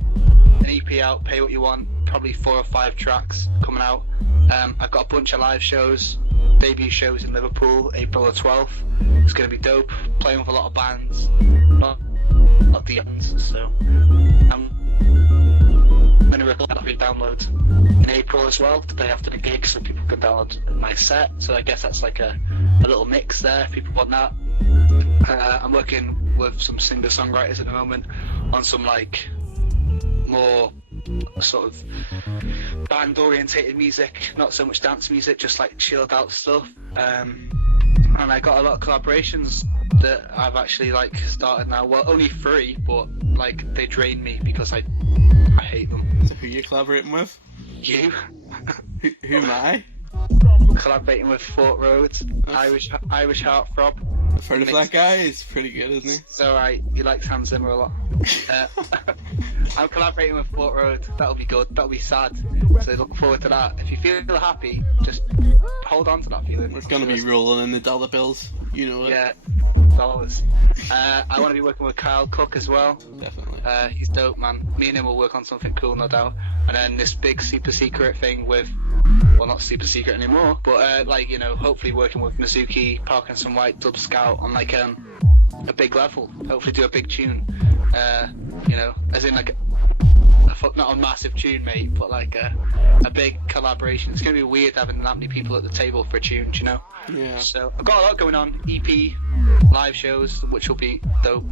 EP out, Pay What You Want, probably 4 or 5 tracks coming out. I've got a bunch of live shows, debut shows in Liverpool, April the 12th. It's going to be dope, playing with a lot of bands, not the bands, so I'm going to record that download in April as well, the day after the gig, so people can download my set. So I guess that's like a little mix there if people want that. I'm working with some singer-songwriters at the moment on some like more sort of band-orientated music, not so much dance music, just like chilled out stuff. And I got a lot of collaborations that I've actually like started now. Well, only 3, but like they drain me because I hate them. So who are you collaborating with? You. Who am I? Collaborating with Fort Road, Irish Heartthrob. I've heard of that guy. He's pretty good, isn't he? It's alright. He likes Hans Zimmer a lot. I'm collaborating with Fort Road. That'll be good. That'll be sad. So look forward to that. If you feel happy, just hold on to that feeling. We're gonna be rolling in the dollar bills. You know it. Yeah, dollars. I want to be working with Kyle Cook as well. Definitely. He's dope, man. Me and him will work on something cool, no doubt. And then this big super secret thing with, well, not super secret anymore, but like, you know, hopefully working with Mizuki, Parkinson White, Dub Scout on like a big level. Hopefully do a big tune. You know, as in like not a massive tune, mate, but like a big collaboration. It's gonna be weird having that many people at the table for a tune, you know. Yeah. So I've got a lot going on. EP, live shows, which will be dope.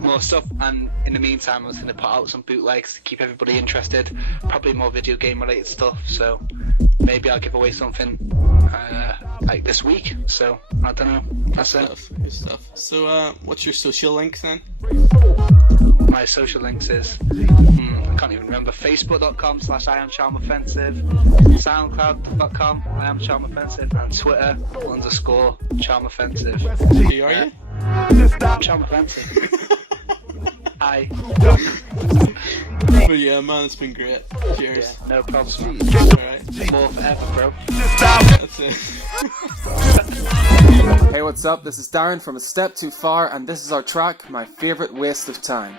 More stuff, and in the meantime, I was gonna put out some bootlegs to keep everybody interested. Probably more video game related stuff. So maybe I'll give away something like this week. So I don't know. That's it. Good stuff. So, what's your social link then? My social links is I can't even remember. Facebook.com/IamCharmOffensive, SoundCloud.com IamCharmOffensive, and Twitter _CharmOffensive. Who are you? Charm Offensive. Hi. But yeah, man, it's been great. Cheers. Yeah, no problems, man. Alright. More forever, bro. That's it. Hey, what's up? This is Darren from A Step Too Far, and this is our track, My Favorite Waste of Time.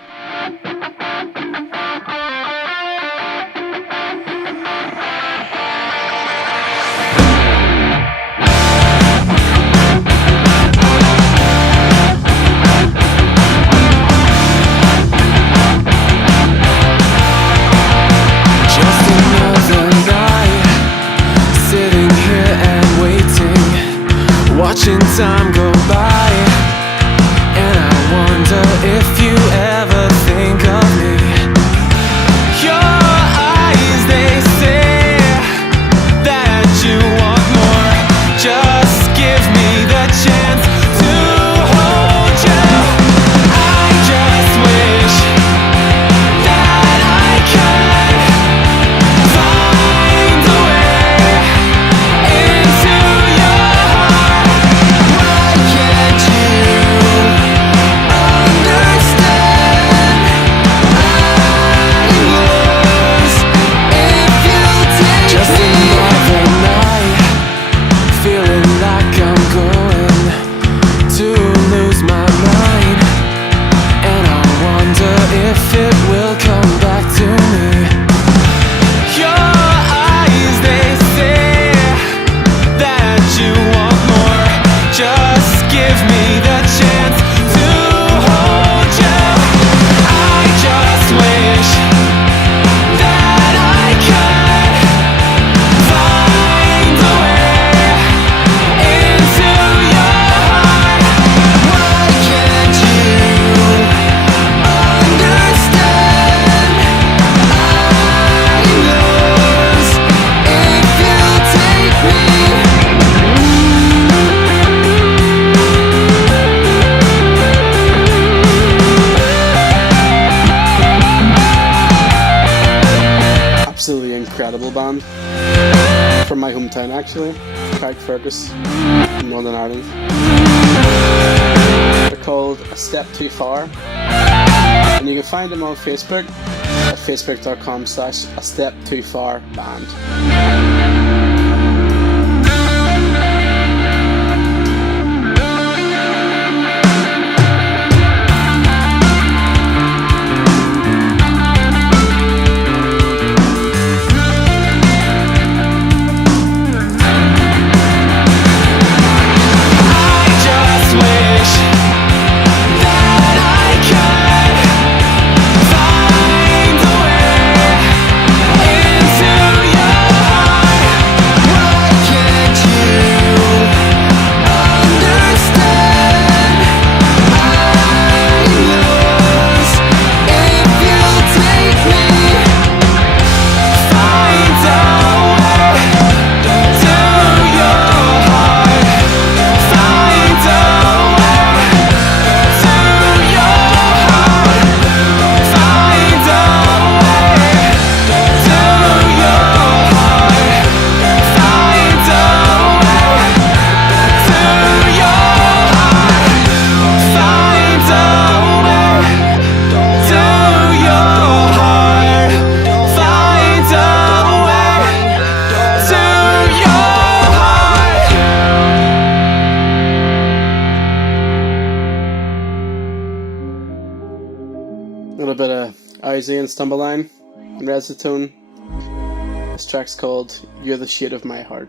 Just another night, sitting here and waiting, watching time go by, and I wonder if you ever think of me. Your eyes, they say that you want more. Just give me the chance to hold you. I just wish that I could find a way into your heart. Why can't you understand? I'm yours if you take just me. Another night, feeling like I'm going to lose my mind, and I wonder if it will come back to me. Your eyes, they say that you want more. Just give me the chance to hold you. I just wish that I could find a way into your heart. Why can't you understand? I'm yours if you take me. Absolutely incredible band. From my hometown, actually. Carrickfergus, in Northern Ireland. They're called A Step Too Far. And you can find them on Facebook at facebook.com/A Step Too Far Band. I just wish that I could find a way into your heart. Why can't you understand? I'm yours if you take me. Find a way to your heart. Find a way to your heart. Find a way to your heart. Find a way to your heart. Find a way to your heart. Find a way to your heart. A little bit of Ozzy and Stumbleline and Resetone. This track's called You're the Shade of My Heart.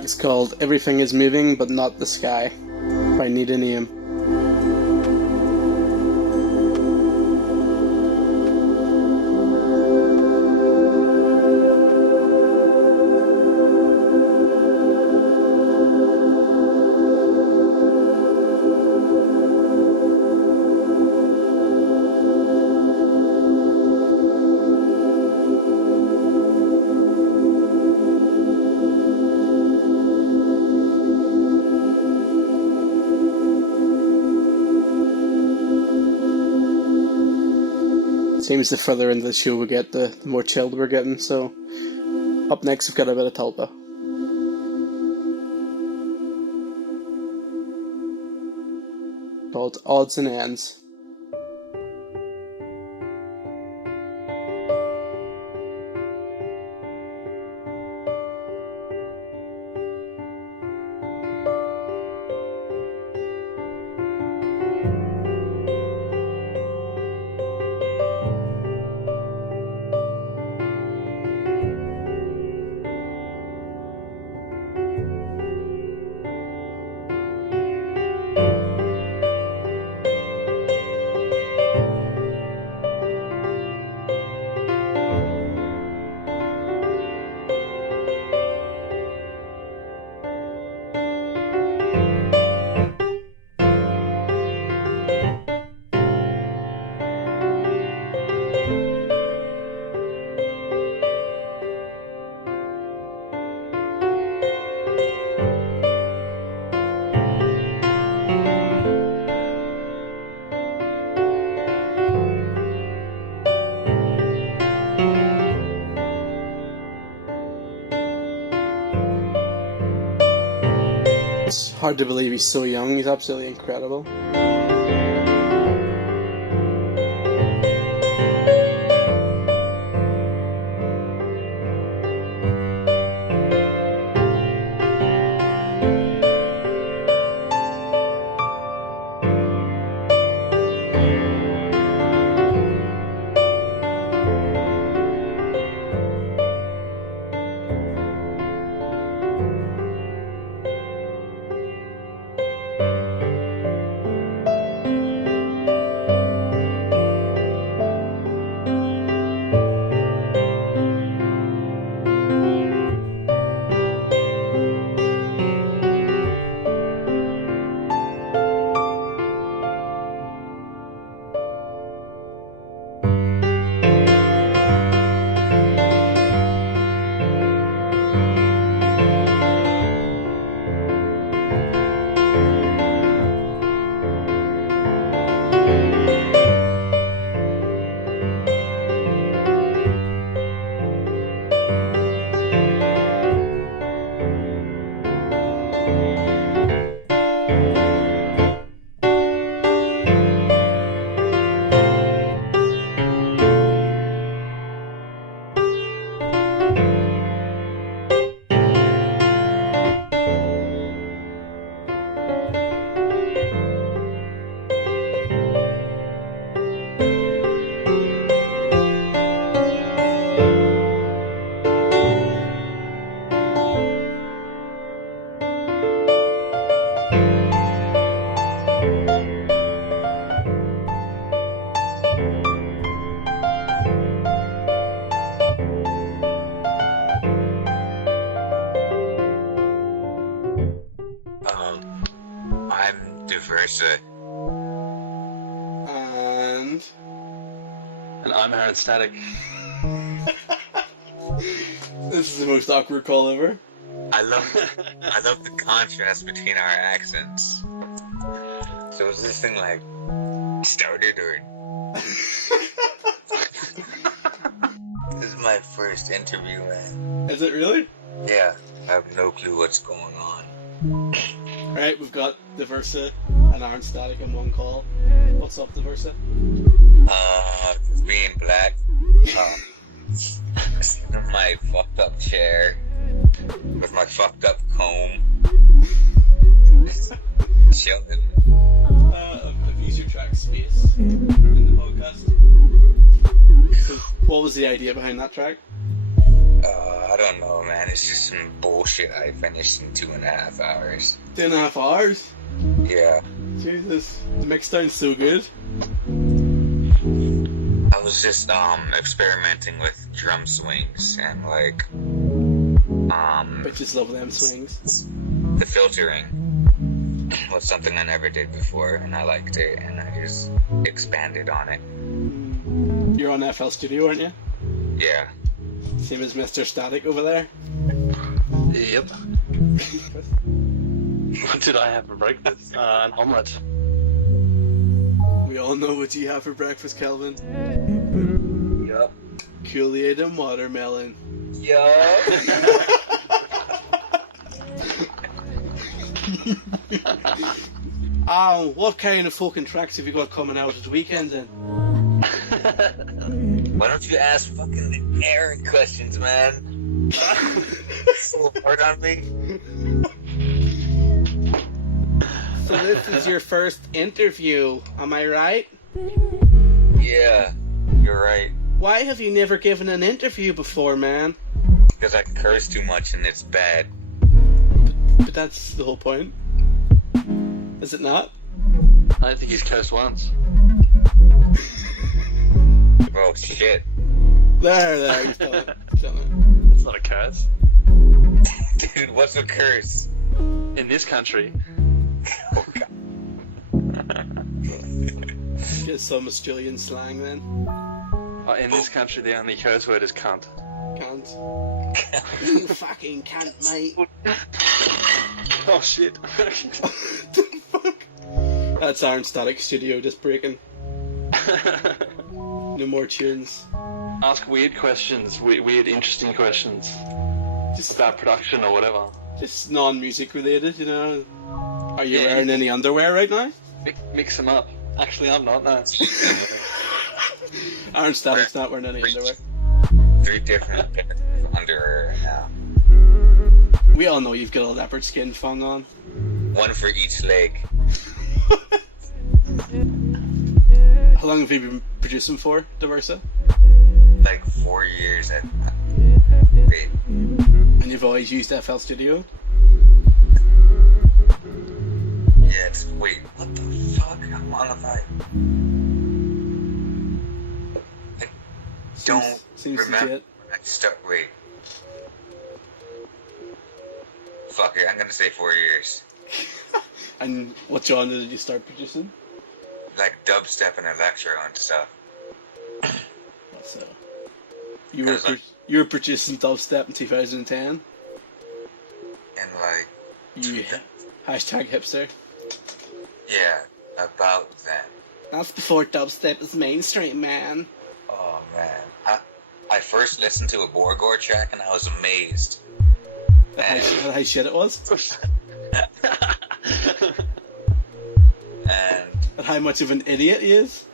track is called Everything Is Moving But Not the Sky by Need a Name. Seems the further into the show we get, the more chilled we're getting. So, up next we've got a bit of Tulpa. Called Odds and Ends. It's hard to believe he's so young. He's absolutely incredible. I'm Diversa. And I'm Aaron Static. This is the most awkward call ever. I love the contrast between our accents. So is this thing like started or? This is my first interview, man. Is it really? Yeah, I have no clue what's going on. Alright, we've got Diversa and Aaron Static in one call. What's up, Diversa? Just being black. Sitting in my fucked up chair with my fucked up comb. Chilling. I've used your track Space in the podcast. So what was the idea behind that track? I don't know, man. It's just some bullshit I finished in 2.5 hours. 2.5 hours? Yeah. Jesus, the mix sounds so good. I was just experimenting with drum swings and like Bitches love them swings. the filtering was something I never did before, and I liked it, and I just expanded on it. You're on FL Studio, aren't you? Yeah. Same as Mr. Static over there. Yep. What did I have for breakfast? An omelette. We all know what you have for breakfast, Kelvin. Yup. Kool-Aid and watermelon. Yup. What kind of fucking tracks have you got coming out this weekend then? Why don't you ask fucking Aaron questions, man? So hard on me. So this is your first interview, am I right? Yeah, you're right. Why have you never given an interview before, man? Because I curse too much and it's bad. But that's the whole point. Is it not? I don't think he's cursed once. Oh shit. There, he's done it. It's not a curse. Dude, what's a curse? In this country. Oh god. Get some Australian slang then. In this country, the only curse word is cunt. Can't. You fucking can't, mate. Oh shit. The fuck? That's Iron Static Studio just breaking. No more tunes. Ask weird questions, weird interesting questions. Just about production or whatever. Just non-music related, you know. Are you Yeah. wearing any underwear right now? Mix them up. Actually, I'm not, no. Iron Static's not wearing any underwear. 3 different pairs of underwear now. We all know you've got a leopard skin thong on. 1 for each leg. How long have you been producing for, Diversa? Like 4 years at wait. And you've always used FL Studio? Yeah, it's wait, what the fuck? How long have I don't Seems remember. legit. I wait. Fuck it, I'm gonna say 4 years. And what genre did you start producing? Like dubstep and electro and stuff. So, you were producing dubstep in 2010? And like You hashtag hipster. yeah, about then. That's before dubstep was mainstream, man. Oh man. I first listened to a Borgore track and I was amazed. How shit it was? And And how much of an idiot he is?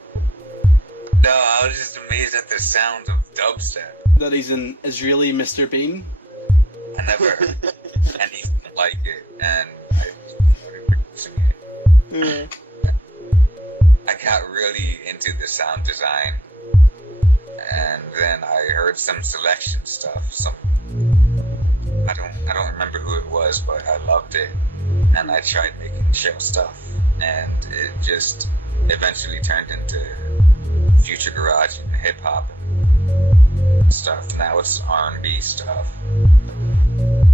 no, I was just amazed at the sound of dubstep. That he's an Israeli Mr. Bean? I never heard anything like it, and I started producing it. Yeah. I got really into the sound design, and then I heard some selection stuff. I don't remember who it was, but I loved it, and I tried making chill stuff, and it just eventually turned into future garage and hip hop and stuff. Now it's R&B stuff.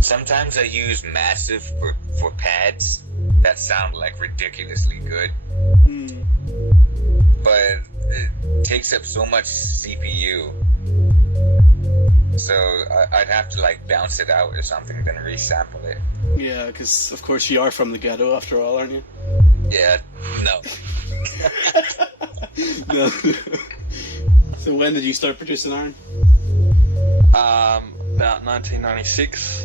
Sometimes I use Massive for pads that sound like ridiculously good. But it takes up so much CPU. So I'd have to like bounce it out or something, then resample it. Yeah, because of course you are from the ghetto after all, aren't you? Yeah, no. No. So when did you start producing Iron? About 1996.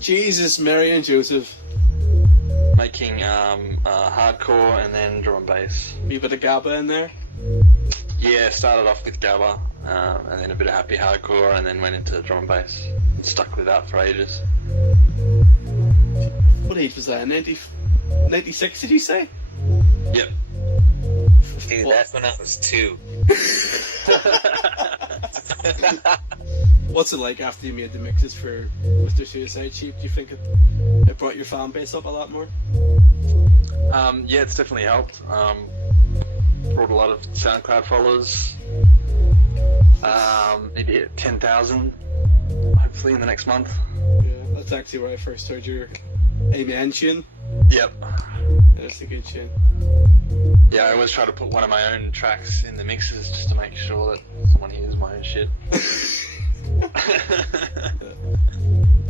Jesus, Mary and Joseph. Making hardcore and then drum and bass. A bit of Gabba in there? Yeah, started off with Gabba, and then a bit of happy hardcore, and then went into drum and bass. And stuck with that for ages. What age was that? 96 did you say? Yep. Dude, that's when I was 2. What's it like after you made the mixes for Mr. Suicide Sheep? Do you think it brought your fan base up a lot more? Yeah, it's definitely helped. Brought a lot of SoundCloud followers. Maybe hit 10,000, hopefully in the next month. Yeah, that's actually where I first heard your Amen tune. Yep. That's a good tune. Yeah, I always try to put one of my own tracks in the mixes just to make sure that someone hears my own shit.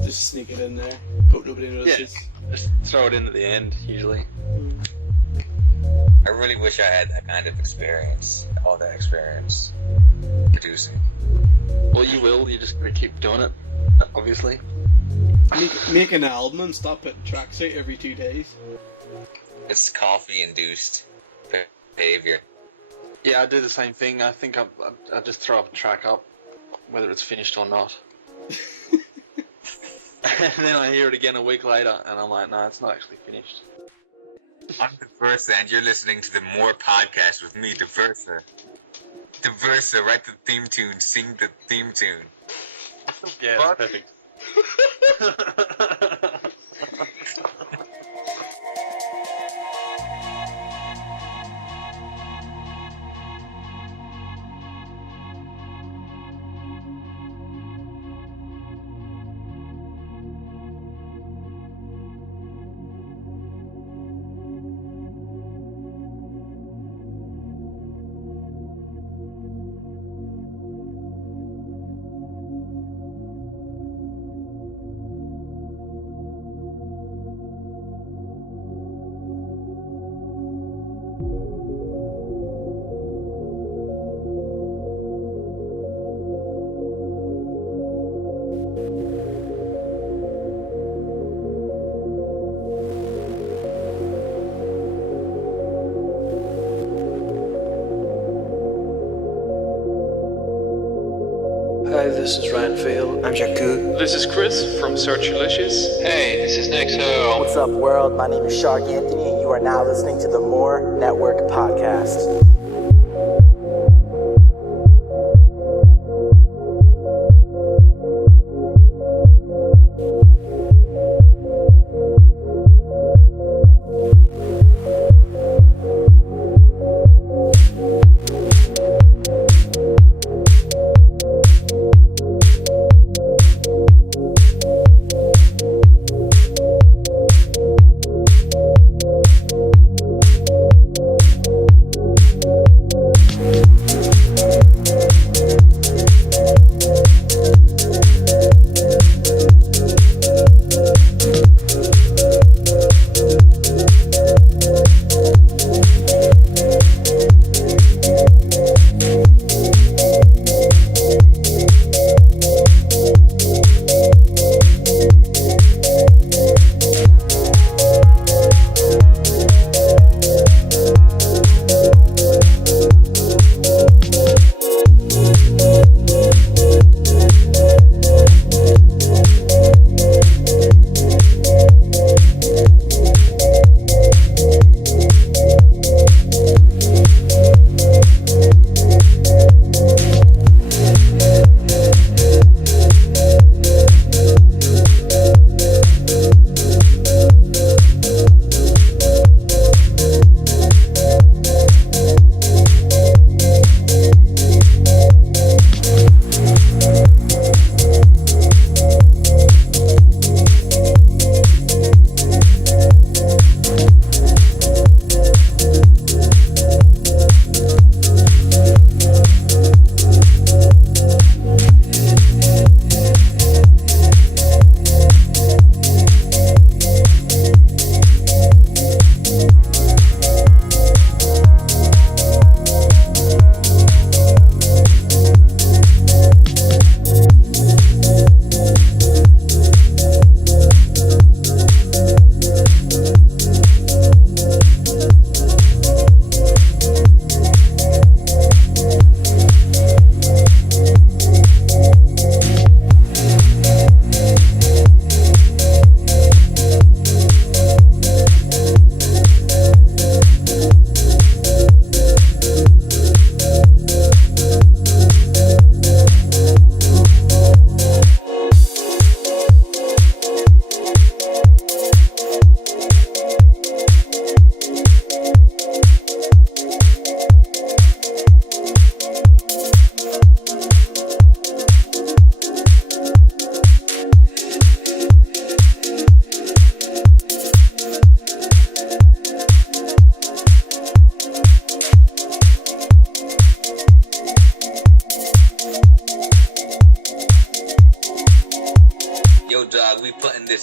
Just sneak it in there. Hope nobody notices. Yeah, just throw it in at the end, usually. I really wish I had that kind of experience, all that experience producing. Well, you will. You just gotta keep doing it, obviously. Make an album and stop putting tracks out every 2 days. It's coffee-induced behavior. Yeah, I do the same thing. I think I just throw a track up, whether it's finished or not. And then I hear it again a week later, and I'm like, no, it's not actually finished. I'm Diversa, and you're listening to the MORpodcast with me, Diversa. Diversa, write the theme tune, sing the theme tune. Yeah, Fuck. Perfect. Hi, this is Ryan Fail. I'm Jakku. This is Chris from Searchilicious. Hey, this is Nexo. What's up, world? My name is Shark Anthony, and you are now listening to the More Network Podcast.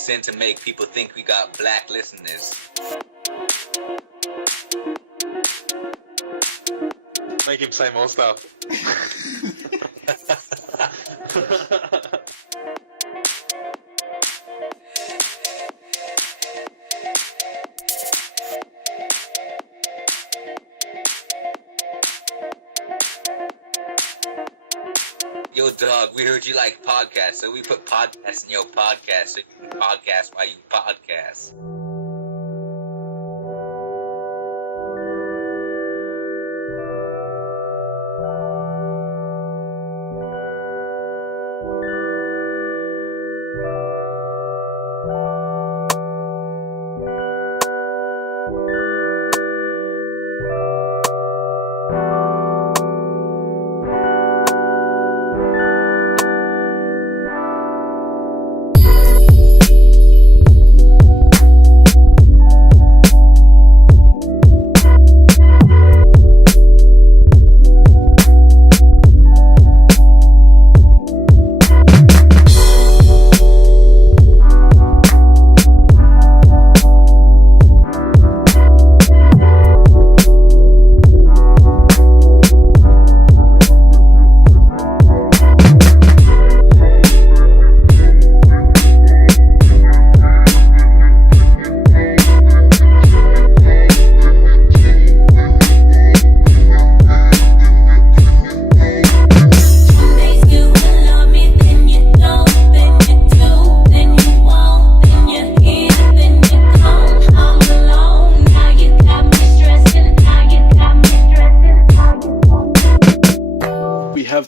accent to make people think we got black listeners. Make him say more stuff. Yo, dog, we heard you like podcasts, so we put podcasts in your podcast so you can podcast while you podcast.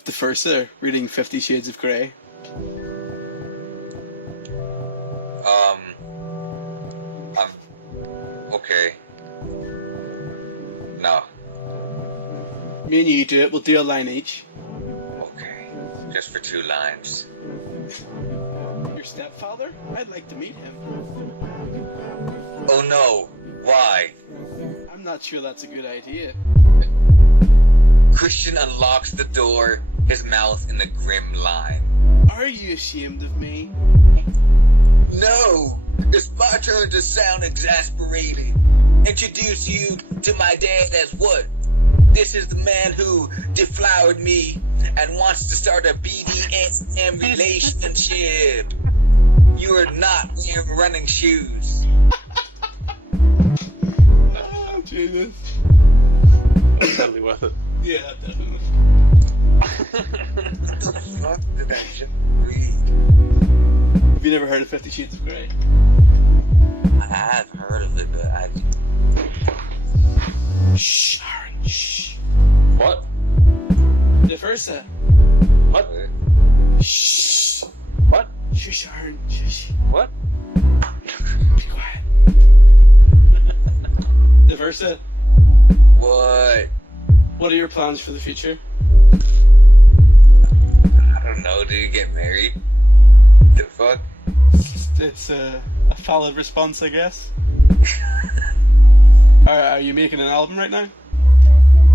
Diversa reading 50 Shades of Grey. Okay. No. Me and you do it, we'll do a line each. Okay. Just for 2 lines. Your stepfather? I'd like to meet him. Oh no. Why? I'm not sure that's a good idea. Christian unlocks the door, his mouth in a grim line. Are you ashamed of me? No! It's my turn to sound exasperated. Introduce you to my dad as what? This is the man who deflowered me and wants to start a BDSM relationship. You are not wearing running shoes. Oh, Jesus. That's totally worth it. Yeah, definitely. What the fuck did I just read? Have you never heard of 50 Shades of Grey? I have heard of it, but I... Shh, Aaron, shh. What? Diversa. What? Shh. What? Shush, Aaron, shush. What? Be quiet. Diversa. What? What are your plans for the future? I don't know, do you get married? The fuck? It's a valid response, I guess. Are you making an album right now?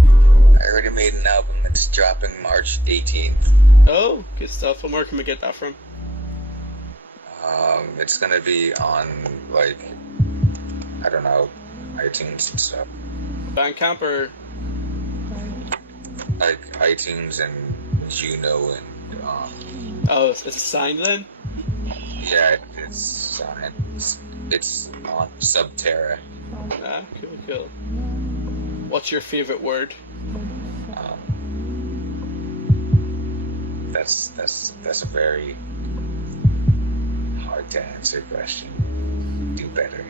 I already made an album that's dropping March 18th. Oh, good stuff. And where can we get that from? It's gonna be on, like, I don't know, iTunes and stuff. Bandcamp or? Like, iTunes and Juno and, Oh, it's signed then? yeah, it's signed. It's on Subterra. Ah, cool. What's your favorite word? That's a very hard to answer question. Do better.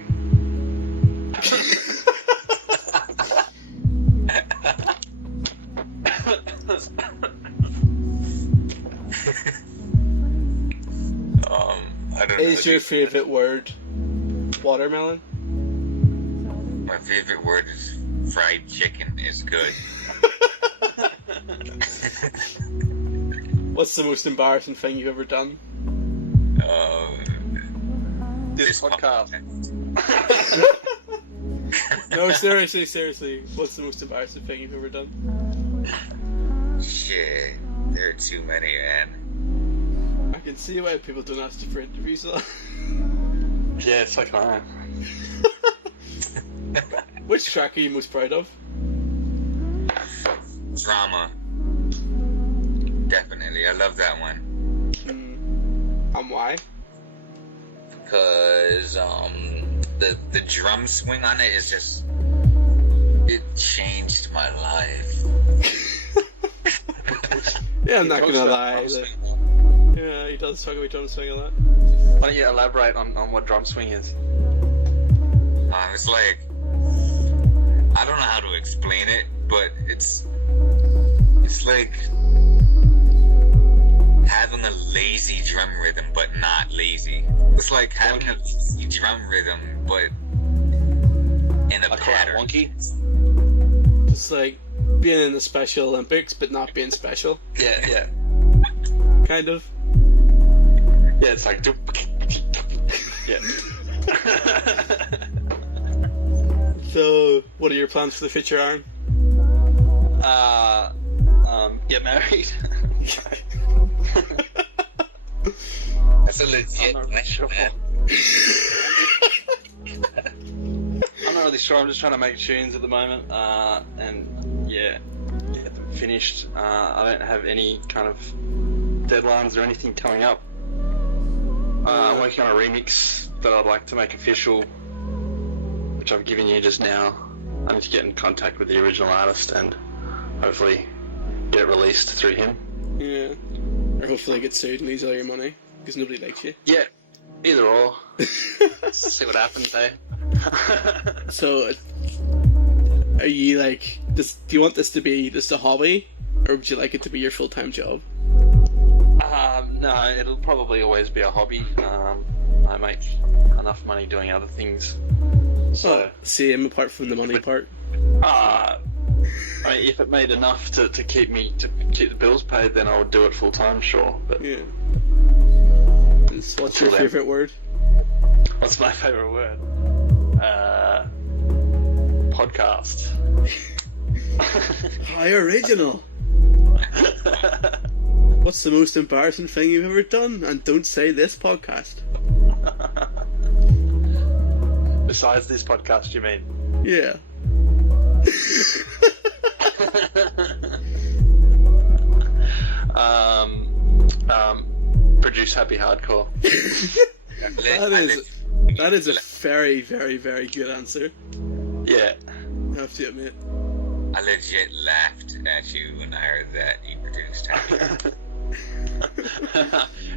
I don't know. Is your favorite word watermelon? My favorite word is fried chicken is good. What's the most embarrassing thing you've ever done? This podcast. No, seriously. What's the most embarrassing thing you've ever done? Shit, there are too many, man. I can see why people don't ask you for interviews a lot. Yeah, so can I. Which track are you most proud of? Drama. Definitely, I love that one. And why? Because the drum swing on it is just, it changed my life. Yeah, I'm not gonna lie. Yeah, he does talk about drum swing a lot. Why don't you elaborate on what drum swing is? It's like, I don't know how to explain it, but it's like having a lazy drum rhythm, but not lazy. It's like having a lazy drum rhythm, but in a pattern. Wonky? It's like being in the Special Olympics, but not being special. Yeah. Kind of. Yeah, it's like... Yeah. So, what are your plans for the future, Aaron? Get married. That's a legit question, man. I'm not really sure. I'm just trying to make tunes at the moment, and yeah, get them finished. I don't have any kind of deadlines or anything coming up. I'm working on a remix that I'd like to make official, which I've given you just now. I need to get in contact with the original artist and hopefully get it released through him. Yeah. Or hopefully get sued and lose all your money, because nobody likes you. Yeah, either or. See what happens, eh? So, are you like, do you want this to be just a hobby, or would you like it to be your full-time job? No, it'll probably always be a hobby. I make enough money doing other things. So, same, apart from the money part. I mean, if it made enough to keep the bills paid, then I would do it full time, sure. But yeah. What's your favourite word? What's my favourite word? Podcast. How original. What's the most embarrassing thing you've ever done? And don't say this podcast. Besides this podcast, you mean? Yeah. Produce Happy Hardcore. That is a very, very, very good answer. Yeah. I have to admit. I legit laughed at you when I heard that you produced Happy.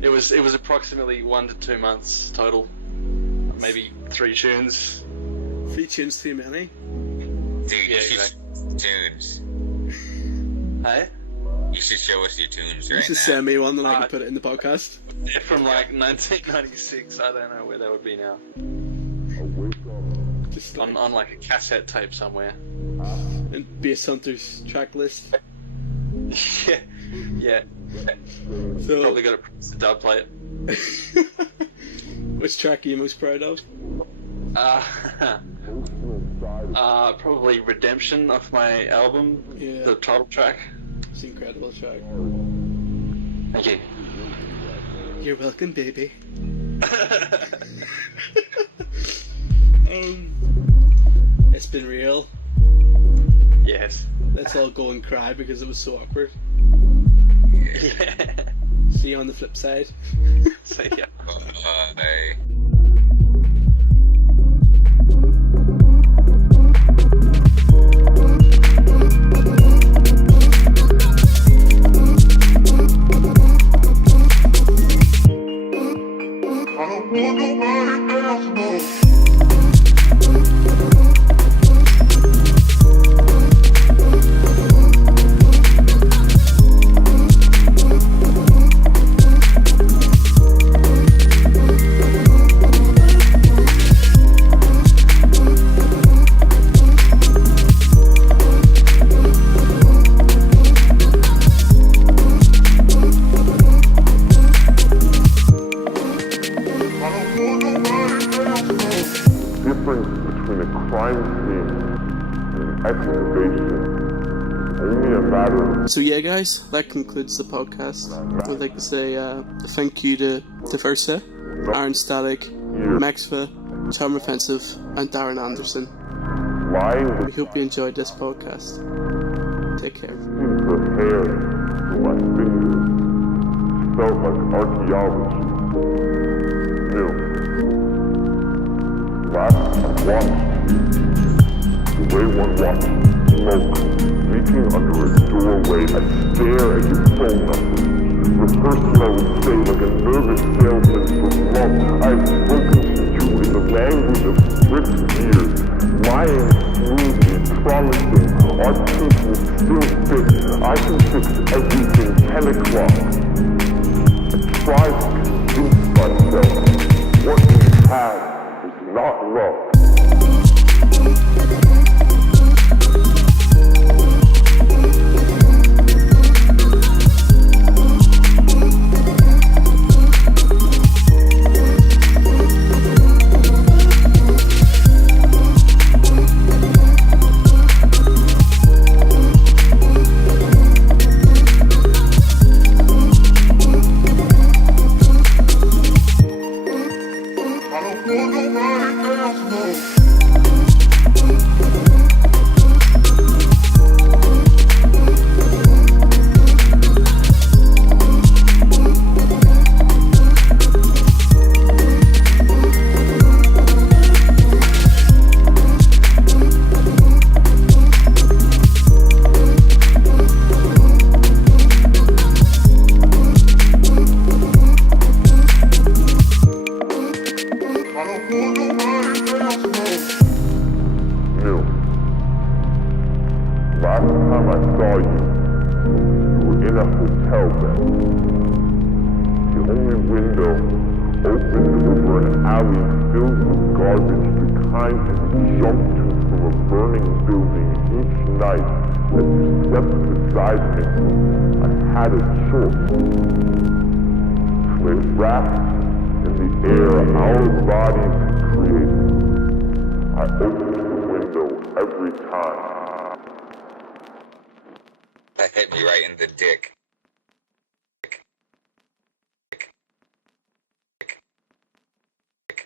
It was approximately 1 to 2 months total. Maybe 3 tunes. 3 tunes too many? Dude, you should tunes. Hey? You should show us your tunes right now. You should send me one and I can put it in the podcast. They're from like 1996. I don't know where they would be now. Just like, on like a cassette tape somewhere. And Bass Hunter's track list. Yeah. So, probably got a dub plate. Which track are you most proud of? Probably Redemption off my album. Yeah. The title track. It's an incredible track. Thank you. You're welcome, baby. It's been real. Yes. Let's all go and cry because it was so awkward. Yeah. See you on the flip side. See ya. Bye. So yeah, guys, that concludes the podcast. I'd like to say thank you to Diversa, Aaron Static, Mexpha, Charm Offensive, and Darren Anderson. We hope you enjoyed this podcast. Take care. Her hair through my fingers felt like archaeology. New. Last watched the way one watches smoke leaking under a doorway. I stare at your phone number. Rehearsing, I would say, like a nervous salesman for months. I've spoken to you in the language of swift years, lying smoothly, promising our teeth will still fit. I can fix everything 10 o'clock. I try to convince myself what you have is not love. Last time I saw you, you were in a hotel bed. The only window opened over an alley filled with garbage, the kind you would jump to from a burning building each night as you slept beside me. I had a choice. To lay wrapped in the air our bodies created. I opened the window every time. That hit me right in the dick.